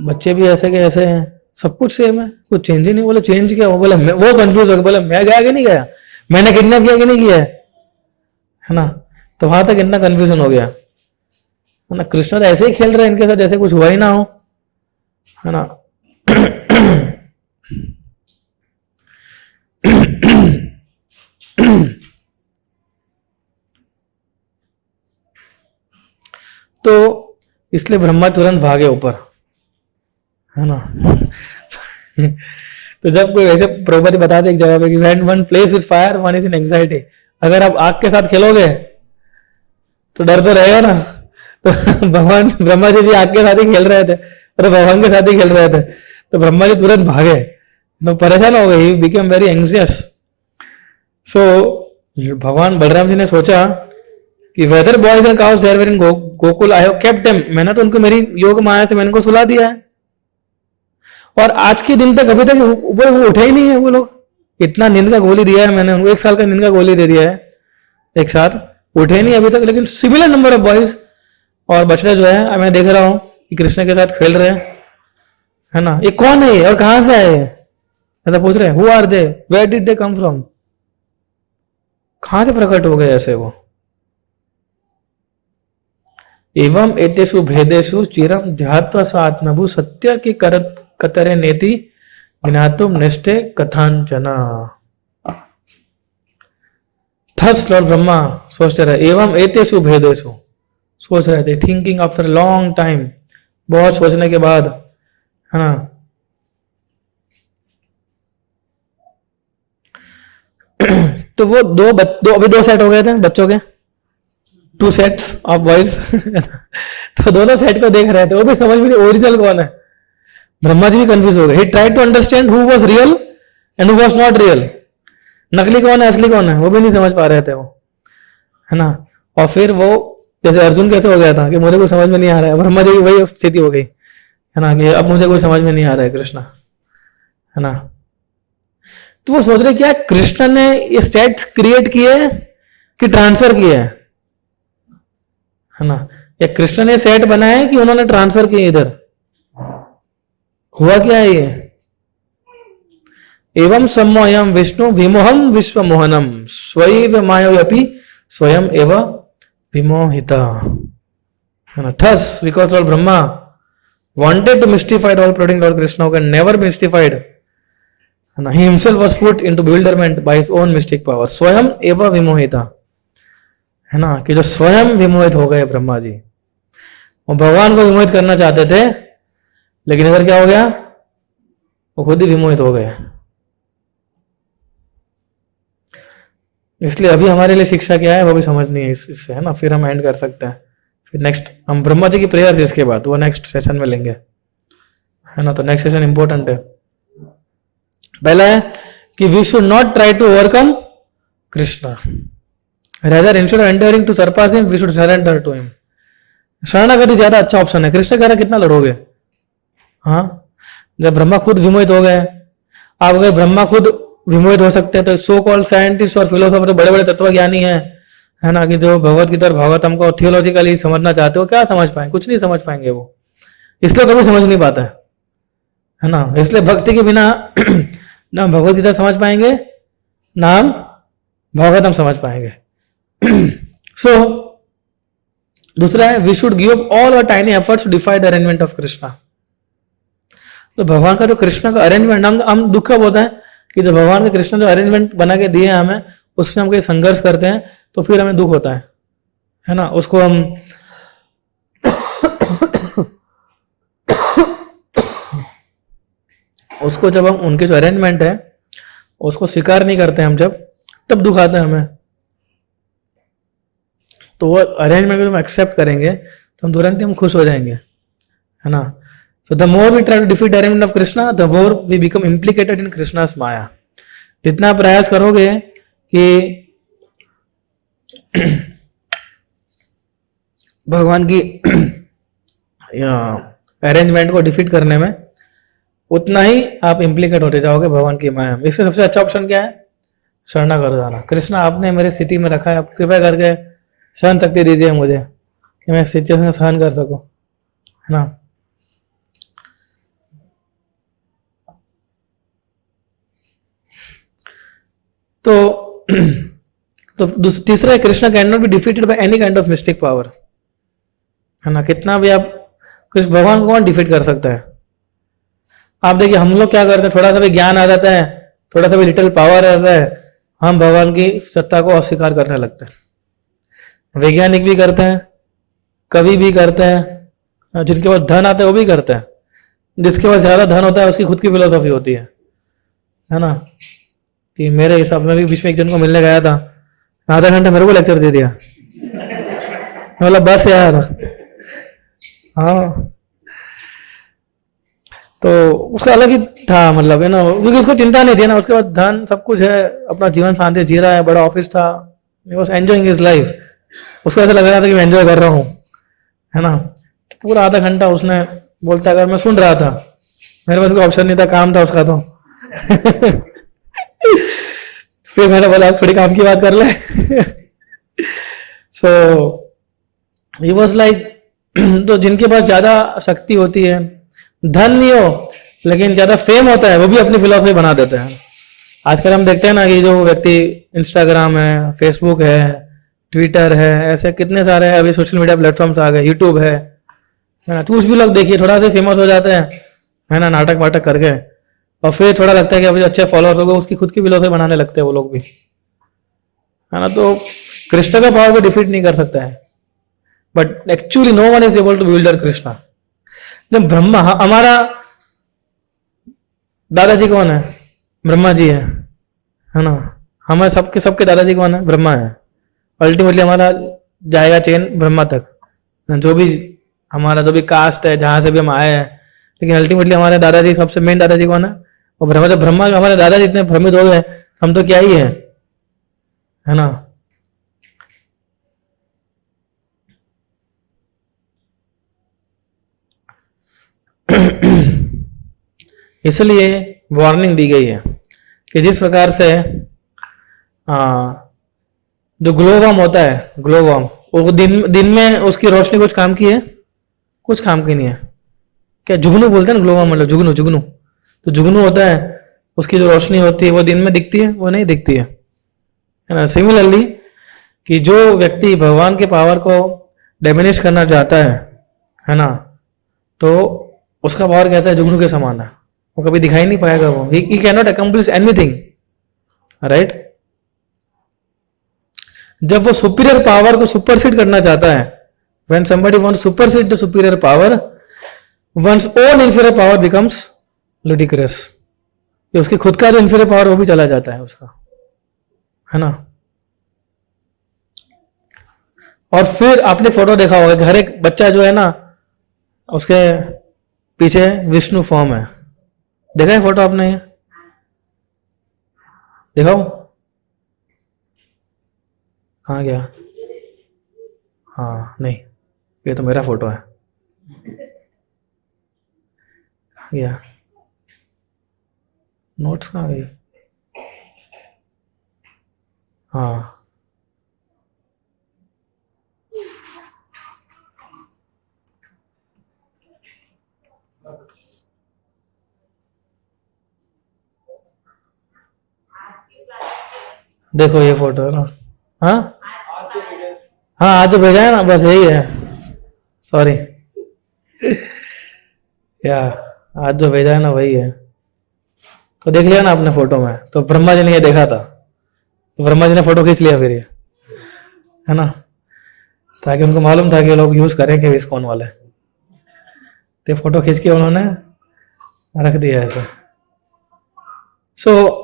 बच्चे भी ऐसे के ऐसे हैं, सब कुछ सेम है, कुछ चेंज ही नहीं। बोले चेंज क्या हो, बोले वो कंफ्यूज हो गया, बोले मैं गया कि नहीं गया, मैंने किडनैप किया कि नहीं किया है ना। तो वहां तक इतना कंफ्यूजन हो गया, है ना। कृष्ण तो ऐसे ही खेल रहे हैं इनके साथ जैसे कुछ हुआ ही ना हो, है ना। तो इसलिए ब्रह्मा तुरंत भागे ऊपर, है ना। तो जब कोई वैसे प्रभुपति बताते एक जगह पे कि when one place with fire one is in anxiety, अगर आप आग के साथ खेलोगे तो डर तो रहेगा ना। तो भगवान ब्रह्मा जी भी आग के साथ ही खेल रहे थे, तो भगवान के साथ ही खेल रहे थे, तो ब्रह्मा जी तुरंत भागे, तो परेशान हो गए, he became very anxious. So भगवान बलराम जी ने सोचा कि whether boys and cows there were in Gokul I have kept them, मैंने तो उनको मेरी योग माया से मैंने उनको सुला दिया है, और आज के दिन तक अभी तक वो उठे ही नहीं है वो लोग, इतना नींद का गोली दिया है मैंने उनको, 1 साल का नींद का गोली दे दिया है एक साथ, उठे नहीं अभी तक। लेकिन सिमिलर नंबर ऑफ बॉयज और बछड़े जो है मैं देख रहा हूं कि कृष्ण के साथ खेल रहे हैं, है ना। ये कौन है और कहां से आए, ऐसा पूछ रहे हैं, who are they, where did they come from, कहां से प्रकट हो गए ऐसे वो। एवं एतेषु भेदेषु चिरम ध्यात्वा स्वात्मभु सत्य की कतरे नेति ज्ञातुम निष्ठे कथांचना। थस लॉर्ड ब्रह्मा सोचते रहे, एवं एतेषु भेदेषु, सोच रहे थे, थिंकिंग आफ्टर लॉन्ग टाइम, बहुत सोचने के बाद, है ना। तो वो दो अभी 2 सेट हो गए थे बच्चों के, 2 सेट्स ऑफ बॉयज। तो दोनों सेट को देख रहे थे, वो भी समझ में नहीं ओरिजिनल कौन है। ब्रह्मा जी भी कंफ्यूज हो गए, he tried to understand who was real and who was not real, नकली कौन है असली कौन है वो भी नहीं समझ पा रहे थे वो, है ना। और फिर वो जैसे अर्जुन कैसे हो गया था कि मुझे कुछ समझ में नहीं आ रहा है, ब्रह्मा जी की वही स्थिति हो गई, है ना, कि अब मुझे कुछ समझ में नहीं आ रहा है कृष्णा, है ना। तो वो सोच रहे क्या कृष्ण ने ये सेट्स क्रिएट किए कि ट्रांसफर किए, है ना, या कृष्ण ने सेट बनाए कि उन्होंने ट्रांसफर किए इधर, हुआ क्या है ये। एवं सम्मोहम विष्णु विमोहम विश्व मोहनम स्वैव मायोपि स्वयं एव विमोहिता, है ना। Thus, because Lord Brahma wanted to mystify all protecting Lord Krishna, who can never be mystified, he himself was put into bewilderment by his own mystic power. स्वयं एव विमोहिता, है ना, कि जो स्वयं विमोहित हो गए ब्रह्मा जी, वो भगवान को विमोहित करना चाहते थे, लेकिन इधर क्या हो गया, वो खुद ही विमोहित हो गए। इसलिए अभी हमारे लिए शिक्षा क्या है वो भी समझनी है इससे, है ना, फिर हम एंड कर सकते हैं। फिर नेक्स्ट हम ब्रह्मा जी की प्रेयर्स इसके बाद वो नेक्स्ट सेशन में लेंगे, है ना। तो नेक्स्ट सेशन इंपॉर्टेंट है। पहला है कि we should not try to overcome Krishna, rather instead of entering to surpass him we should surrender to him. शरणागति ज्यादा अच्छा ऑप्शन है। कृष्ण कह रहा कितना लड़ोगे, हाँ। जब ब्रह्मा खुद विमोहित हो गए, आप अगर ब्रह्मा खुद विमोहित हो सकते हैं तो सो कॉल्ड साइंटिस्ट और फिलोसोफर तो बड़े बड़े तत्वज्ञानी हैं, है ना, कि जो भगवत गीता और भागवतम को थियोलॉजिकली समझना चाहते हो, क्या समझ पाएंगे, कुछ नहीं समझ पाएंगे वो, इसलिए कभी समझ नहीं पाता है ना। इसलिए भक्ति के बिना ना भगवत गीता समझ पाएंगे ना हम भागवतम समझ पाएंगे। सो दूसरा है we should give all our tiny efforts to defy the arrangement of Krishna. तो भगवान का जो कृष्ण का अरेंजमेंट, हम दुख कब होता है कि जब भगवान के कृष्ण जो अरेंजमेंट बना के दिए हमें उसमें हम कहीं संघर्ष करते हैं तो फिर हमें दुख होता है ना। उसको हम उसको जब हम उनके जो अरेंजमेंट है उसको स्वीकार नहीं करते हम जब, तब दुख आता है हमें। तो वो अरेंजमेंट को हम एक्सेप्ट करेंगे तो हम तुरंत ही हम खुश हो जाएंगे, है ना। So the more we try to defeat arrangement of Krishna the more we become implicated in Krishna's maya. जितना प्रयास करोगे कि भगवान की अरेंजमेंट को डिफीट करने में, उतना ही आप इम्प्लीकेट होते जाओगे भगवान की माया में। इससे सबसे अच्छा ऑप्शन क्या है, शरणागत जाना। कृष्ण आपने मेरे स्थिति में रखा है, आप कृपया करके सहन शक्ति दीजिए मुझे कि मैं सिचुएशन सहन कर सकूं, है ना। तो तीसरा है Krishna can not be defeated by any kind of mistake power, है ना। कितना भी आप कृष्ण भगवान को कौन डिफीट कर सकता है। आप देखिए हम लोग क्या करते हैं, थोड़ा सा भी ज्ञान आ जाता है, थोड़ा सा भी लिटिल पावर आ जाता है, हम भगवान की सत्ता को अस्वीकार करने लगते हैं। वैज्ञानिक भी करते हैं, कवि भी करते हैं, जिनके पास धन आता है वो भी करते हैं। जिसके पास ज्यादा धन होता है उसकी खुद की फिलोसॉफी होती है ना। कि मेरे हिसाब में भी बीच में एक जन को मिलने गया था, आधा घंटा मेरे को लेक्चर दे दिया, मतलब बस यार, हाँ। तो उसका अलग ही था, मतलब, है ना, क्योंकि उसको चिंता नहीं थी ना, उसके बाद धन सब कुछ है, अपना जीवन शांति जी रहा है, बड़ा ऑफिस था, he was enjoying his life. उसको ऐसा लग रहा था कि मैं एंजॉय कर रहा हूँ, है ना। पूरा आधा घंटा उसने बोलता, अगर मैं सुन रहा था, मेरे पास कोई ऑप्शन नहीं था, काम था उसका तो फिर मैंने बोला थोड़ी काम की बात कर ले। सो ही वाज लाइक, तो जिनके पास ज्यादा शक्ति होती है, धन नहीं हो लेकिन ज्यादा फेम होता है, वो भी अपनी फिलॉसफी बना देते हैं। आजकल हम देखते हैं ना कि जो व्यक्ति इंस्टाग्राम है, फेसबुक है, ट्विटर है, ऐसे कितने सारे अभी सोशल मीडिया प्लेटफॉर्म्स आ गए, यूट्यूब है ना। तो कुछ भी लोग देखिए थोड़ा सा फेमस हो जाते हैं, है ना, नाटक वाटक करके, और फिर थोड़ा लगता है कि अभी अच्छे फॉलोअर्स हो गए, उसकी खुद की फिलॉसफी बनाने लगते हैं वो लोग भी, है ना। तो कृष्ण का पावर को डिफीट नहीं कर सकता है, but actually no one is able to bewilder Krishna. जब ब्रह्मा, हमारा दादाजी कौन है, ब्रह्मा जी है ना। हमारे सबके दादाजी कौन है, ब्रह्मा है। अल्टीमेटली हमारा जाएगा चेन ब्रह्मा तक, जो भी हमारा जो भी कास्ट है, जहां से भी हम आए हैं, लेकिन अल्टीमेटली हमारे दादाजी, सबसे मेन दादाजी कौन है, वो ब्रह्मा। जब ब्रह्मा हमारे दादाजी इतने भ्रमित हो गए, हम तो क्या ही है ना। इसलिए वार्निंग दी गई है कि जिस प्रकार से जो ग्लोवॉर्म होता है, ग्लोवॉर्म, वो दिन में उसकी रोशनी कुछ काम की है, कुछ काम की नहीं है। क्या जुगनू बोलते हैं ना, ग्लोवॉर्म मतलब जुगनू। तो जुगनू होता है, उसकी जो रोशनी होती है वो दिन में दिखती है, वो नहीं दिखती है ना। सिमिलरली कि जो व्यक्ति भगवान के पावर को डिमिनिश करना चाहता है ना, तो उसका पावर कैसा है, जुगनू के समान है, वो कभी दिखाई नहीं पाएगा, वो he can not accomplish anything, right. जब वो सुपीरियर पावर को सुपरसीड करना चाहता है, when somebody wants supersede the superior power, one's own inferior power becomes ludicrous, कि उसकी खुद का जो इन्फीरियर पावर वो भी चला जाता है उसका, है ना। और फिर आपने फोटो देखा होगा कि हर एक बच्चा जो है ना उसके पीछे विष्णु फॉर्म है। देखा है फोटो आपने? ये दिखाओ, कहाँ गया? हाँ नहीं, ये तो मेरा फोटो है। कहाँ गया? नोट्स कहाँ गई? हाँ, देखो ये फोटो है ना। हाँ हाँ, आज तो भेजा है ना, बस यही है। सॉरी या आज जो भेजा है ना वही है। तो देख लिया ना आपने फोटो में, तो ब्रह्मा जी ने ये देखा था, तो ब्रह्मा जी ने फोटो खींच लिया फिर ये, है ना, ताकि उनको मालूम था कि लोग यूज करेंगे इस्कॉन वाले, तो फोटो खींच के उन्होंने रख दिया ऐसे। सो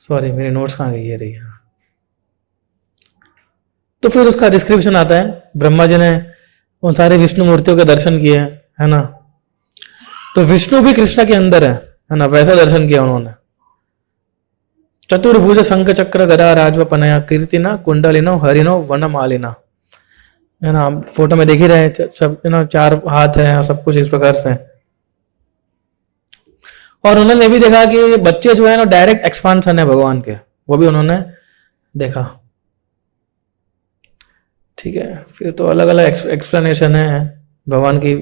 सॉरी, मेरी नोट्स कहाँ गई? ये रही है। तो फिर उसका डिस्क्रिप्शन आता है, ब्रह्मा जी ने उन सारे विष्णु मूर्तियों के दर्शन किए, है ना। तो विष्णु भी कृष्ण के अंदर है ना, वैसा दर्शन किया उन्होंने। चतुर्भुज शंख चक्र गदा राजव पनया कीर्तिना कुंडलिनो हरिनो वनमालिना, है ना। फोटो में देख ही रहे सब, है ना, 4 हाथ है, सब कुछ इस प्रकार से। और उन्होंने भी देखा कि बच्चे जो है ना डायरेक्ट एक्सपांशन है भगवान के, वो भी उन्होंने देखा। ठीक है, फिर तो अलग अलग एक्सप्लेनेशन है भगवान की।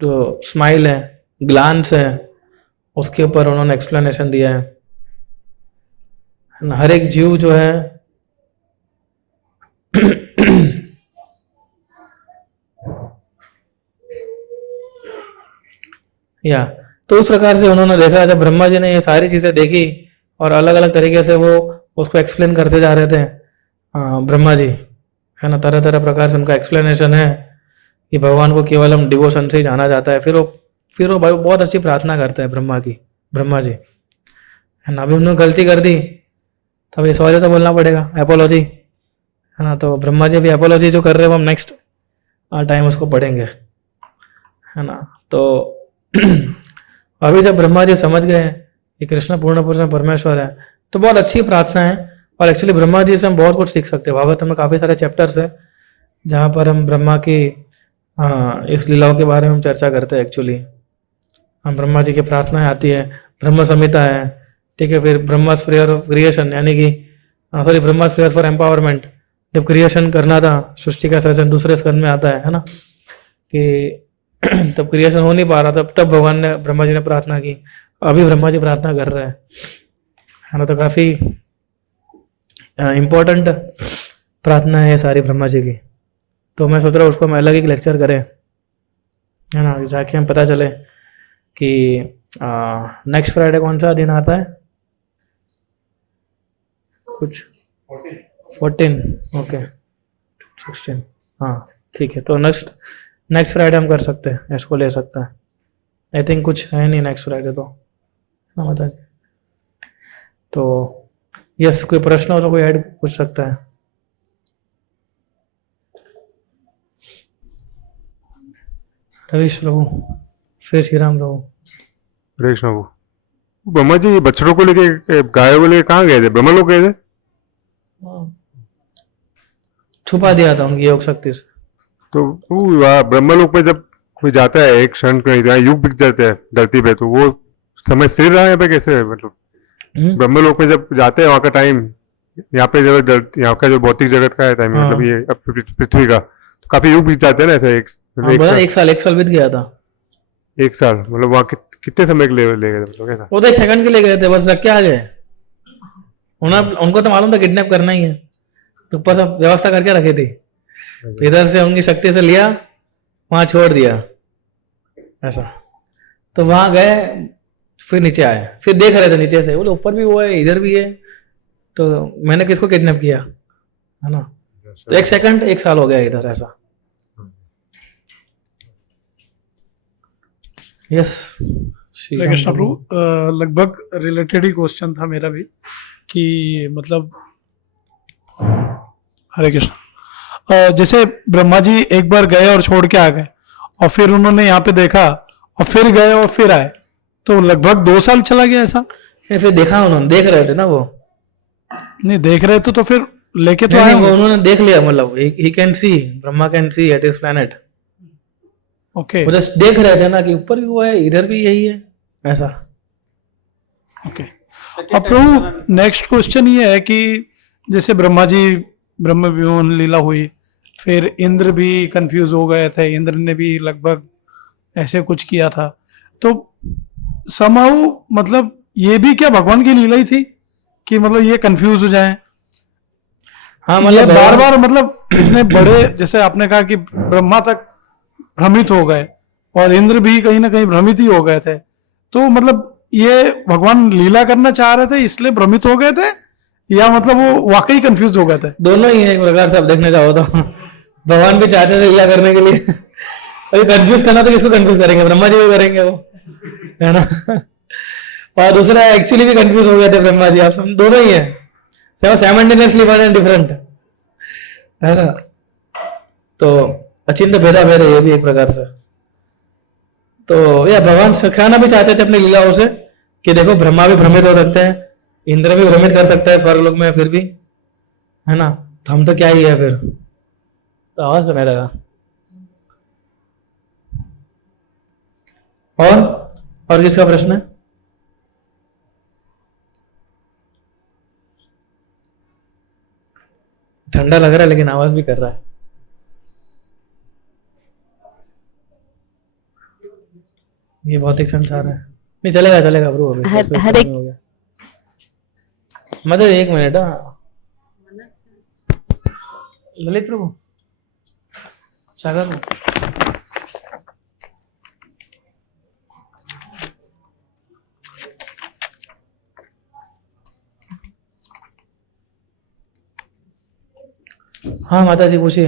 जो स्माइल है, ग्लांस है, उसके ऊपर उन्होंने एक्सप्लेनेशन दिया है। हर एक जीव जो है या तो उस प्रकार से उन्होंने देखा। जब ब्रह्मा जी ने ये सारी चीजें देखी और अलग अलग तरीके से वो उसको एक्सप्लेन करते जा रहे थे, ब्रह्मा जी, है ना, तरह तरह प्रकार से उनका एक्सप्लेनेशन है कि भगवान को केवल हम डिवोशन से ही जाना जाता है। फिर वो बहुत अच्छी प्रार्थना करते हैं ब्रह्मा जी, है ना। अभी उन्होंने गलती कर दी, तब ये सॉरी तो बोलना पड़ेगा, एपोलॉजी, है ना। तो ब्रह्मा जी अभी एपोलॉजी जो कर रहे हैं वो हम नेक्स्ट टाइम उसको पढ़ेंगे, है ना। तो अभी जब ब्रह्मा जी समझ गए कि कृष्ण पूर्ण पुरुष परमेश्वर है, तो बहुत अच्छी प्रार्थना है। और एक्चुअली ब्रह्मा जी से हम बहुत कुछ सीख सकते हैं। भागवत में काफ़ी सारे चैप्टर्स हैं जहाँ पर हम ब्रह्मा की इस लीलाओं के बारे में हम चर्चा करते हैं। एक्चुअली हम ब्रह्मा जी की प्रार्थनाएं आती है, ब्रह्म संहिता है, ठीक है। फिर ब्रह्मास प्रेयर ऑफ क्रिएशन, यानी कि sorry, Brahma's prayer for empowerment, जब क्रिएशन करना था, सृष्टि का सर्जन दूसरे स्कंद में आता है ना, कि तब क्रिएशन हो नहीं पा रहा था, तब भगवान ने, ब्रह्मा जी ने प्रार्थना की। अभी ब्रह्मा जी प्रार्थना कर रहे हैं, है ना। तो काफ़ी इम्पोर्टेंट प्रार्थना है ये सारी ब्रह्मा जी की। तो मैं सोच रहा हूँ उसको हम अलग एक लेक्चर करें, है ना, जाके हम पता चले कि नेक्स्ट फ्राइडे कौन सा दिन आता है, कुछ 14, ओके 16, हाँ ठीक है। तो नेक्स्ट फ्राइडे हम कर सकते हैं, इसको ले सकते हैं। आई थिंक कुछ है नहीं नेक्स्ट फ्राइडे, तो हाँ बता। तो यस, कोई प्रश्न हो तो कोई ऐड पूछ सकता है। रवीश प्रभु, फिर श्री राम प्रभु। हरे कृष्ण प्रभु। ब्रह्मा जी ये बछड़ों को लेके, गायों को लेके कहाँ गए थे? ब्रह्मलोक गए थे? छुपा दिया था उनकी योग शक्ति से। तो वो ब्रह्मलोक पे जब कोई जाता है एक क्षण कहीं जहाँ युग बिक जाते हैं धरती पे, तो वो समय स्थिर रहा है पे कैसे है? मतलब ब्रह्मलोक में जब जाते हैं वहाँ का टाइम, यहाँ पे जब यहाँ का जो भौतिक जगत का है टाइम, मतलब ये पृथ्वी का, तो काफी युग बीत जाते हैं ना ऐसे। एक साल बीत गया था। एक साल मतलब वहाँ कितने समय के लिए ले गए थे? कैसा? वो तो 1 सेकंड के लिए गए थे, बस रख के आ गए। उनको तो मालूम था किडनैप करना ही है, तो ऊपर सब व्यवस्था करके रखी थी। तो इधर से उनकी शक्ति से लिया, वहां छोड़ दिया ऐसा। तो वहां गए, फिर नीचे आए, फिर देख रहे थे नीचे से, बोले ऊपर भी वो है, इधर भी है, तो मैंने किसको किडनैप किया, है ना। तो 1 सेकंड 1 साल हो गया इधर ऐसा। यस, श्री हरे राम कृष्ण प्रभु। प्रभु। लगभग रिलेटेड ही क्वेश्चन था मेरा भी कि मतलब हरे कृष्ण जैसे ब्रह्मा जी एक बार गए और छोड़ के आ गए और फिर उन्होंने यहाँ पे देखा और फिर गए और फिर आए, तो लगभग 2 साल चला गया ऐसा? ये फिर देखा उन्होंने, देख रहे थे ना वो। नहीं देख रहे तो फिर लेके तो नहीं, आए नहीं, वो होंगे। उन्होंने देख लिया, मतलब he can see, Brahma can see at his planet. Okay वो जस्ट देख रहे थे ना कि ऊपर भी वो है, इधर भी यही है, ऐसा। ओके। अब प्रभु नेक्स्ट क्वेश्चन ये है कि जैसे ब्रह्मा जी ब्रह्म विमोहन लीला हुई, फिर इंद्र भी कंफ्यूज हो गए थे, इंद्र ने भी लगभग ऐसे कुछ किया था, तो समाउ मतलब ये भी क्या भगवान की लीला ही थी कि मतलब ये कंफ्यूज हो जाएं? हाँ, ये मतलब बार बार मतलब इतने बड़े, जैसे आपने कहा कि ब्रह्मा तक भ्रमित हो गए और इंद्र भी कहीं ना कहीं भ्रमित ही हो गए थे, तो मतलब ये भगवान लीला करना चाह रहे थे इसलिए भ्रमित हो गए थे या मतलब वो वाकई कंफ्यूज हो गए थे? दोनों ही है एक प्रकार से, आप देखने जाओ तो। भगवान भी चाहते थे लीला करने के लिए। अभी कंफ्यूज करना तो किसको कंफ्यूज करेंगे, ब्रह्मा जी को करेंगे वो, है ना। और दूसरा एक्चुअली भी कंफ्यूज हो गए थे ब्रह्मा जी, आप समझ, दोनों ही है, साइमल्टेनियसली वन एंड डिफरेंट, है ना। तो अचिंत्य भेदा भेद है ये भी एक प्रकार से। तो यह भगवान सिखाना भी चाहते थे अपनी लीलाओं से कि देखो ब्रह्मा भी भ्रमित हो सकते हैं, इंद्र भी भ्रमित कर सकता है स्वर्गलोक में फिर भी, है ना। तो हम तो क्या ही है फिर। तो आवाज करने लगा। और किसका प्रश्न है? ठंडा लग रहा है लेकिन आवाज भी कर रहा है। ये भौतिक संसार है। नहीं चलेगा चलेगा ब्रो, अभी हरे हो गया। मतलब 1 मिनट। ललित प्रभु, सागर में हाँ माता जी पूछिए।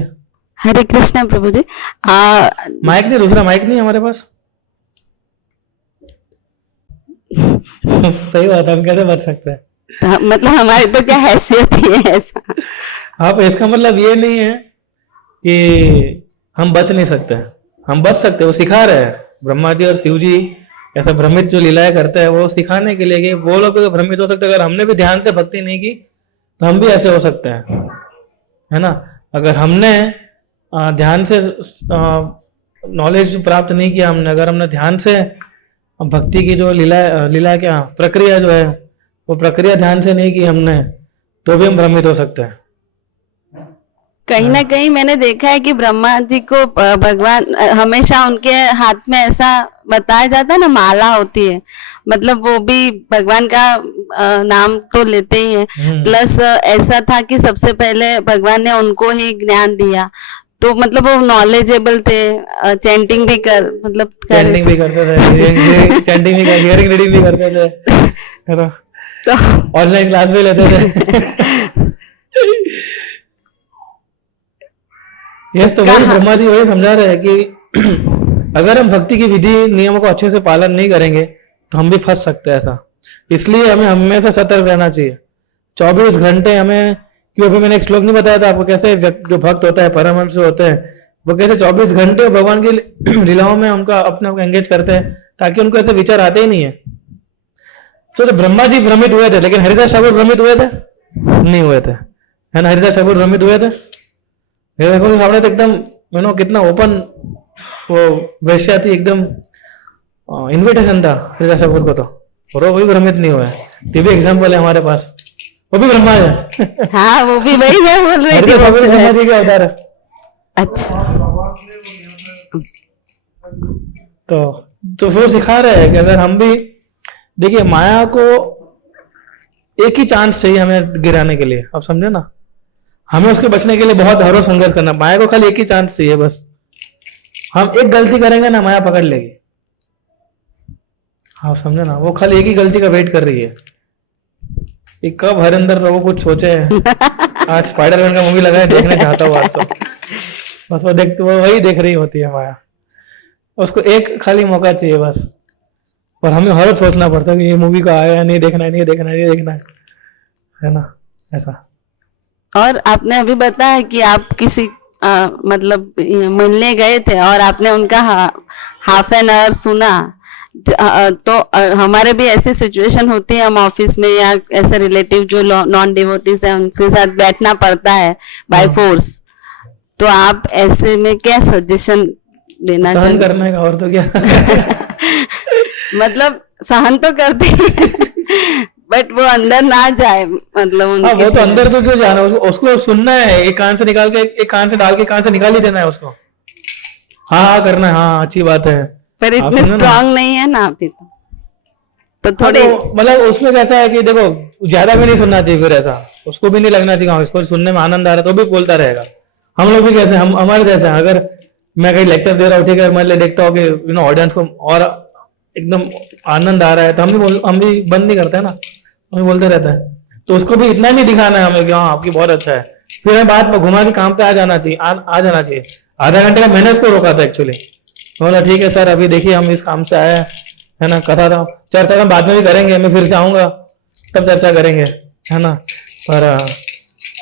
हरे कृष्णा प्रभु जी। माइक नहीं, दूसरा माइक नहीं हमारे पास। सही बात है, हम कैसे बच सकते हैं। मतलब हमारी तो क्या हैसियत ही है ऐसा। आप इसका मतलब ये नहीं है कि हम बच नहीं सकते, हम बच सकते हैं। वो सिखा रहे हैं ब्रह्मा जी और शिव जी, ऐसा भ्रमित जो लीलाएं करते हैं वो सिखाने के लिए कि वो लोग भी भ्रमित हो सकते हैं। अगर हमने भी ध्यान से भक्ति नहीं की तो हम भी ऐसे हो सकते हैं, है ना। अगर हमने ध्यान से नॉलेज प्राप्त नहीं किया, अगर हमने ध्यान से भक्ति की जो लीला क्या प्रक्रिया जो है वो प्रक्रिया ध्यान से नहीं की हमने, तो भी हम भ्रमित हो सकते हैं। कहीं ना कहीं मैंने देखा है कि ब्रह्मा जी को भगवान हमेशा उनके हाथ में ऐसा बताया जाता है ना, माला होती है, मतलब वो भी भगवान का नाम तो लेते ही हैं। प्लस ऐसा था कि सबसे पहले भगवान ने उनको ही ज्ञान दिया, तो मतलब वो नॉलेजेबल थे, चैंटिंग भी चैंटिंग भी करते थे, चैंटिंग भी हियरिंग रीडिंग भी करते थे, है ना। तो ऑनलाइन क्लास भी लेते थे। यस, तो वही ब्रह्मा जी वही समझा रहे हैं कि अगर हम भक्ति की विधि नियमों को अच्छे से पालन नहीं करेंगे तो हम भी फंस सकते हैं ऐसा। इसलिए हमें हमेशा सतर्क रहना चाहिए 24 घंटे हमें। क्यों, अभी मैंने एक श्लोक नहीं बताया था आपको, कैसे जो भक्त होता है, परमहंस होते हैं, वो कैसे 24 घंटे भगवान की लीलाओं में उनका अपने आप एंगेज करते हैं ताकि उनको ऐसे विचार आते ही नहीं है। तो ब्रह्मा जी भ्रमित हुए थे, लेकिन हरिदास ठाकुर भ्रमित हुए थे? नहीं हुए थे, है ना। हरिदास ठाकुर भ्रमित हुए थे? हरिदास ठाकुर तो एकदम कितना ओपन वो वैश्या थी, एकदम इन्विटेशन था हरिदास ठाकुर को, तो और वो भी भ्रमित नहीं हुआ है। ये भी एग्जाम्पल है हमारे पास, वो भी ब्रह्मा है। हाँ, वो भी वही मैं बोल रही थी। हरिदास ठाकुर ब्रह्मा जी के अवतार है। अच्छा, तो वो सिखा रहे हैं कि अगर हम भी, देखिए माया को एक ही चांस चाहिए हमें गिराने के लिए, आप समझे ना। हमें उसके बचने के लिए बहुत हरो संघर्ष करना। माया को खाली एक ही चांस चाहिए बस। हम एक गलती करेंगे ना, माया पकड़ लेगी, आप समझे ना। वो खाली एक ही गलती का वेट कर रही है कि कब हरिंदर प्रभु कुछ सोचे। आज स्पाइडरमैन का मूवी लगा है, देखने चाहता हूँ आज तो। बस वो वही देख रही होती है माया। उसको एक खाली मौका चाहिए बस। और हमें हर वक्त सोचना पड़ता है कि ये मूवी का आया, नहीं देखना है, नहीं देखना है, नहीं देखना है ना, ऐसा। और आपने अभी बताया कि आप किसी मतलब मिलने गए थे और आपने उनका हाफ एन आवर सुना, तो हमारे भी ऐसी सिचुएशन होती है, हम ऑफिस में या ऐसे रिलेटिव जो नॉन डिवोटीज है उनके साथ बैठना पड़ता है बाय फोर्स, तो आप ऐसे में क्या सजेशन देना सहन चाहिए? करने का, और तो क्या। मतलब सहन तो करते हैं बट वो अंदर ना जाए, मतलब हाँ, उनके वो तो अंदर तो क्यों जाना, उसको सुनना है, एक कान से निकाल के एक कान से डाल के कान से निकाल ही देना है उसको। हाँ हाँ करना है, हाँ अच्छी बात है। पर आप इतने सुनो ना। स्ट्रांग नहीं है ना अभी तो हाँ, थोड़े तो मतलब उसमें कैसा है कि देखो ज्यादा भी नहीं सुनना चाहिए, फिर ऐसा उसको भी नहीं लगना चाहिए हाँ, इसको सुनने में आनंद आ रहा है तो भी बोलता रहेगा। हम लोग भी कैसे, हम हमारे जैसे हैं, अगर मैं कहीं लेक्चर दे रहा हूँ, ठीक है, मैं देखता हूँ कि ऑडियंस को और एकदम आनंद आ रहा है, तो हम भी बंद नहीं करते हैं ना, हम भी बोलते रहते हैं। तो उसको भी इतना नहीं दिखाना है हमें कि हाँ आपकी बहुत अच्छा है, फिर हमें बात पर घुमा के काम पे आ जाना चाहिए, आ जाना चाहिए। आधा घंटे का मैंने उसको रोका था एक्चुअली, बोला ठीक है सर अभी देखिए हम इस काम से आए हैं, है ना, कथा था, चर्चा हम बाद में भी करेंगे, मैं फिर से आऊंगा तब चर्चा करेंगे, है ना। पर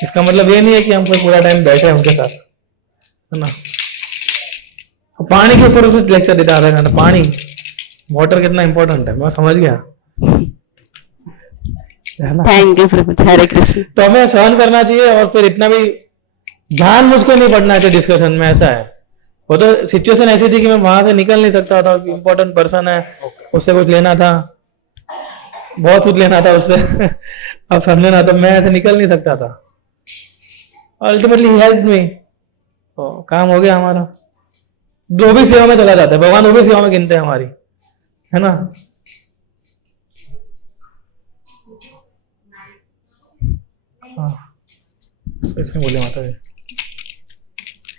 इसका मतलब ये नहीं है कि हम कोई पूरा टाइम बैठे हैं उनके साथ, है ना। तो पानी के ऊपर उसमें लेक्चर देता आधा घंटा, पानी वाटर कितना इंपॉर्टेंट है, मैं समझ गया, है ना। थैंक यू प्रभु, हरे कृष्ण। तो हमें सहन करना चाहिए और फिर इतना भी ध्यान मुझको नहीं पड़ना चाहिए डिस्कशन में, ऐसा है। वो तो सिचुएशन ऐसी थी कि मैं वहां से निकल नहीं सकता था, इंपॉर्टेंट पर्सन है, उससे कुछ लेना था, बहुत कुछ लेना था उससे। अब समझे ना, तो मैं ऐसे निकल नहीं सकता था। अल्टीमेटली हेल्प मी, तो काम हो गया हमारा। जो भी सेवा में चला जाता है भगवान, वो भी सेवा में गिनते हैं हमारी, है ना। हाँ इसमें बोले माता जी।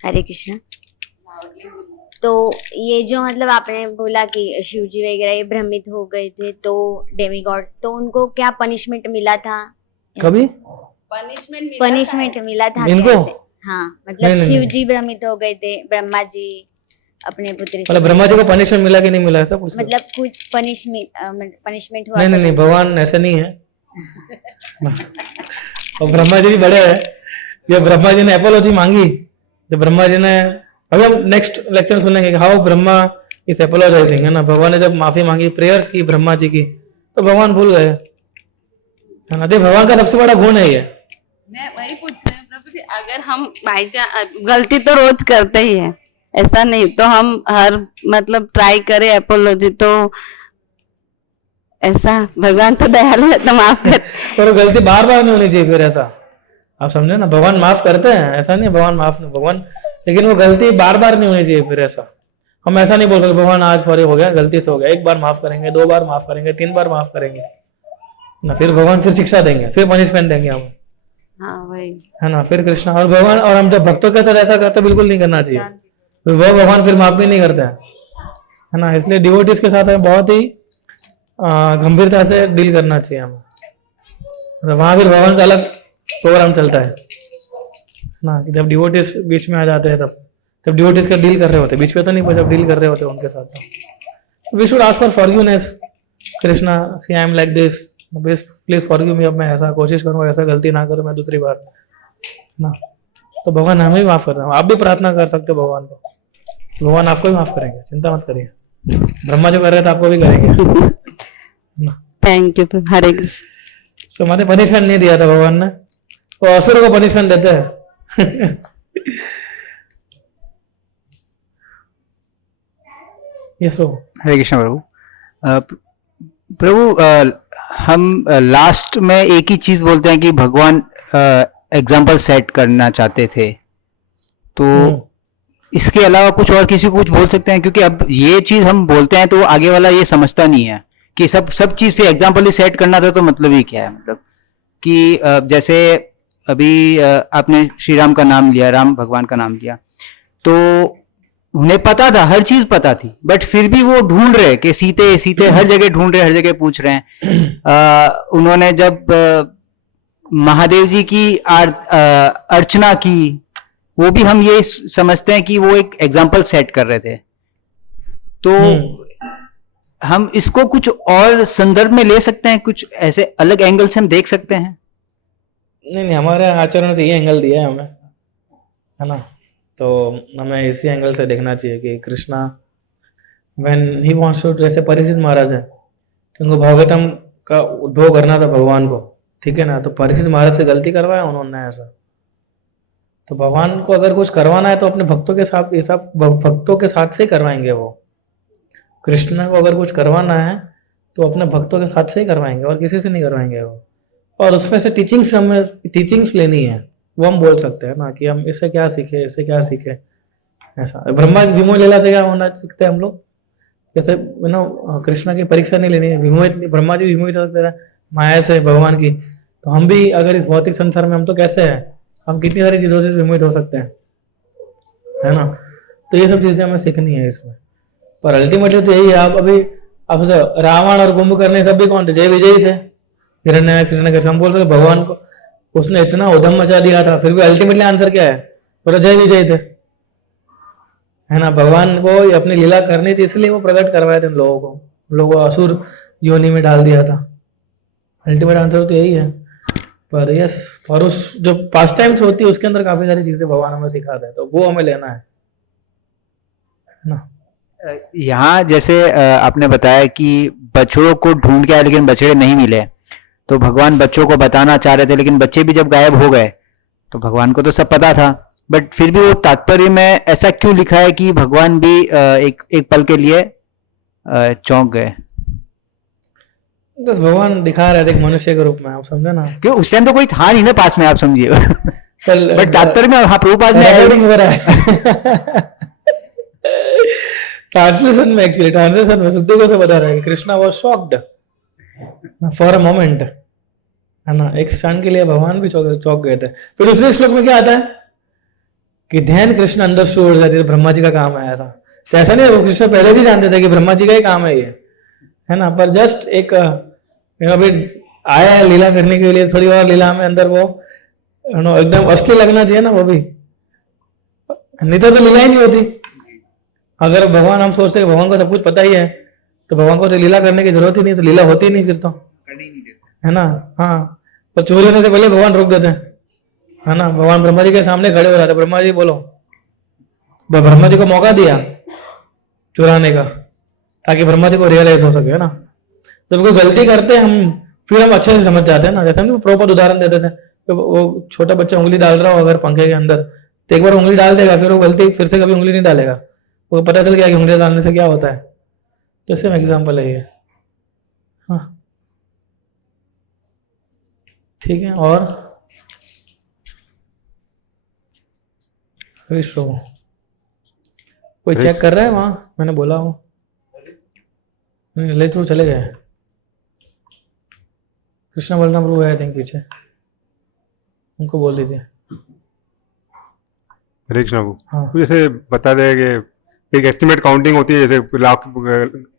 हरे कृष्ण। तो ये जो मतलब आपने बोला कि शिव जी वगैरह ये भ्रमित हो गए थे, तो डेमीगॉड्स, तो उनको क्या पनिशमेंट मिला था? कभी पनिशमेंट मिला था इनको? कैसे? हाँ मतलब नहीं, शिव नहीं। जी भ्रमित हो गए थे, ब्रह्मा जी अपने पुत्री से, मतलब ब्रह्मा जी को पनिशमेंट मिला कि नहीं मिला, ऐसा पूछ रहे हो? मतलब कुछ पनिशमेंट हुआ नहीं था? नहीं नहीं, भगवान ऐसे नहीं है। और ब्रह्मा जी भी बड़े हैं, ये ब्रह्मा जी ने अपोलॉजी मांगी, जब ब्रह्मा जी ने, अभी हम नेक्स्ट लेक्चर सुनेंगे हाउ ब्रह्मा इज अपोलोजाइजिंग, है ना। भगवान ने जब माफी मांगी, प्रेयर्स की ब्रह्मा जी की, तो भगवान भूल गए, है ना। देख भगवान का सबसे बड़ा गुण है ये। मैं वही पूछ रही हूँ प्रभु जी, अगर हम बाई गलती तो रोज करते ही है, ऐसा नहीं, तो हम हर मतलब ट्राई करें अपोलॉजी, तो ऐसा भगवान तो दयालु है तो माफ कर। पर वो गलती बार बार नहीं होनी चाहिए फिर, ऐसा आप समझे ना। भगवान माफ करते हैं, ऐसा नहीं भगवान माफ नहीं, भगवान, लेकिन वो गलती बार बार नहीं होनी चाहिए फिर, ऐसा हम ऐसा नहीं बोल सकते भगवान आज सॉरी हो गया, गलती से हो गया, एक बार माफ करेंगे, 2 बार माफ करेंगे, 3 बार माफ करेंगे ना, फिर भगवान फिर शिक्षा देंगे, फिर पनिशमेंट देंगे हमें, हाँ वही, है ना। फिर कृष्णा और भगवान, और हम जब भक्तों के साथ ऐसा करते बिल्कुल नहीं करना चाहिए, वो भगवान फिर माफ भी नहीं करते हैं, है ना। इसलिए डिवोटीज के साथ हमें बहुत ही गंभीरता से डील करना चाहिए हमें। वहां फिर भगवान का अलग प्रोग्राम चलता है ना, कि जब डिवोटीज बीच में आ जाते हैं, तब डिवोटीज का डील कर रहे होते, बीच में तो नहीं, पर जब डील कर रहे होते उनके साथ, तो we should ask for forgiveness. Krishna see I am like this, please forgive me, अब मैं ऐसा कोशिश करूंगा, ऐसा गलती ना करूं मैं दूसरी बार ना। तो भगवान हमें भी माफ कर रहे हैं, आप भी प्रार्थना कर सकते हो भगवान को, भगवान आपको भी माफ करेंगे, चिंता मत करिए। ब्रह्मा जो कर रहे थे आपको भी करेंगे। थैंक यू प्रभु, हरे कृष्ण। सो मैंने पनिशमेंट नहीं दिया था भगवान ने, वो असुरों को पनिशमेंट देते हैं। यस प्रभु। हरे कृष्ण प्रभु। प्रभु हम लास्ट में एक ही चीज बोलते हैं कि भगवान एग्जाम्पल सेट करना चाहते थे, तो इसके अलावा कुछ और किसी को कुछ बोल सकते हैं? क्योंकि अब ये चीज हम बोलते हैं तो आगे वाला ये समझता नहीं है कि सब चीज पे एग्जाम्पल ही सेट करना था, तो मतलब ही क्या है, मतलब कि जैसे अभी आपने श्री राम का नाम लिया, राम भगवान का नाम लिया, तो उन्हें पता था, हर चीज पता थी, बट फिर भी वो ढूंढ रहे कि सीते सीते, हर जगह ढूंढ रहे, हर जगह पूछ रहे हैं। उन्होंने जब महादेव जी की अर्चना की, वो भी हम ये समझते हैं कि वो एक एग्जाम्पल सेट कर रहे थे। तो हम इसको कुछ और संदर्भ में ले सकते हैं, कुछ ऐसे अलग एंगल से हम देख सकते हैं? नहीं नहीं, हमारे आचरण से ये एंगल दिया है हमें, है ना। तो हमें इसी एंगल से देखना चाहिए कि Krishna when he wants to, जैसे परीक्षित महाराज है, उनको भागवतम का उद्भव करना था भगवान को, ठीक है ना। तो परीक्षित महाराज से गलती करवाया उन्होंने ऐसा। तो भगवान को अगर कुछ करवाना है तो अपने भक्तों के साथ, ये सब भक्तों के साथ से ही करवाएंगे वो। कृष्ण को अगर कुछ करवाना है तो अपने भक्तों के साथ से ही करवाएंगे और किसी से नहीं करवाएंगे वो। और उसमें से टीचिंग्स, हमें टीचिंग्स लेनी है, वो हम बोल सकते हैं ना कि हम इससे क्या सीखे, इससे क्या सीखे। ऐसा ब्रह्मा विमोह लीला से क्या होना सीखते हैं हम लोग, जैसे कृष्णा की परीक्षा नहीं लेनी है, विमोहित नहीं, ब्रह्मा जी विमोहित हो सकते हैं माया से भगवान की। तो हम भी अगर इस भौतिक संसार में, हम तो कैसे हैं, हम कितनी सारी चीजों से विमोहित हो सकते हैं, है ना। तो ये सब चीजें हमें सीखनी है इसमें। पर अल्टीमेटली तो यही है। आप अभी आप रावण और कुंभकर्ण सब भी कौन थे, जय विजयी थे। हिरण्यकश्यप हम बोल रहे भगवान को उसने इतना उधम मचा दिया था, फिर भी अल्टीमेटली आंसर क्या है, बोलो जय विजयी थे, है ना। भगवान को अपनी लीला करनी थी, इसलिए वो प्रकट करवाए थे लोगों को, लोगों को असुर योनि में डाल दिया था। अल्टीमेट आंसर तो यही है। पर यस, और उस जो पास्ट टाइम्स होती है उसके अंदर काफी सारी चीजें भगवान हमें सिखाते हैं, तो वो हमें लेना है ना। यहाँ जैसे आपने बताया कि बछड़ों को ढूंढ के आए लेकिन बछड़े नहीं मिले, तो भगवान बच्चों को बताना चाह रहे थे, लेकिन बच्चे भी जब गायब हो गए तो भगवान को तो सब पता था, बट फिर भी वो तात्पर्य में ऐसा क्यों लिखा है कि भगवान भी एक पल के लिए चौंक गए? बस भगवान दिखा रहे थे एक मनुष्य के रूप में, आप समझे ना। क्यों, उस टाइम तो कोई था नहीं ना पास में, आप समझिए। बट तात्पर्य में हाँ प्रभुपाद ने रिकॉर्डिंग हो रहा है ट्रांसलेशन में, एक्चुअली ट्रांसलेशन में सुखदेव को से बता रहा है कि Krishna was shocked for a moment, है ना। एक क्षण के लिए भगवान भी चौंक गए थे। फिर दूसरे श्लोक में क्या आता है कि ध्यान कृष्ण अंडरस्टूड दैट ये ब्रह्मा जी का काम है। ऐसा तो ऐसा नहीं है, वो कृष्ण पहले से जानते थे कि ब्रह्मा जी का ही काम है ये, है ना। पर जस्ट एक अभी आया है लीला करने के लिए, थोड़ी और लीला में अंदर वो एकदम असली लगना चाहिए ना, वो भी नहीं तो लीला ही नहीं होती। अगर भगवान, हम सोचते हैं भगवान को सब कुछ पता ही है, तो भगवान को तो लीला करने की जरूरत ही नहीं, तो लीला होती ही नहीं फिर तो, है ना। हाँ, पर चोरी होने से पहले भगवान रोक देते हैं, है ना। भगवान ब्रह्मा जी के सामने खड़े हो जाते, ब्रह्मा जी बोलो, ब्रह्मा जी को मौका दिया चुराने का, ताकि ब्रह्मा जी को रियलाइज हो सके, है ना। जब कोई गलती करते हैं हम, फिर हम अच्छे से समझ जाते हैं ना। जैसे हम प्रॉपर उदाहरण देते थे, तो वो छोटा बच्चा उंगली डाल रहा हो अगर पंखे के अंदर, तो एक बार उंगली डाल देगा, फिर वो गलती फिर से कभी उंगली नहीं डालेगा, वो पता चल गया कि उंगली डालने से क्या होता है। तो सेम एग्जाम्पल है ये। हाँ ठीक है। और विष्णु कोई चेक कर रहा है वहां, मैंने बोला हूँ ले थ्रू चले गए। कृष्णा बलराम प्रभु है थिंक पीछे, उनको बोल दीजिए। हरे कृष्णा प्रभु। हाँ। तो जैसे बता रहे कि एक एस्टिमेट काउंटिंग होती है, जैसे लाख,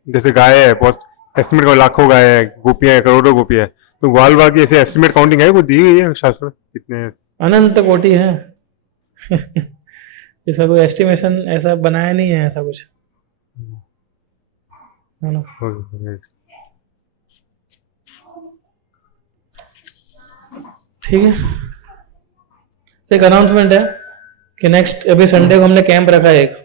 जैसे गाय है, बहुत एस्टिमेट का लाखों गाय है, गोपियां है, करोड़ों गोपियां है, तो ग्वाल बाल की ऐसे एस्टिमेट काउंटिंग है, वो दी हुई है शास्त्र में कितने? अनंत कोटि है ऐसा कोई एस्टिमेशन ऐसा बनाया नहीं है, ऐसा कुछ, है ना। ठीक है। तो एक अनाउंसमेंट है कि नेक्स्ट अभी संडे को हमने कैंप रखा है एक,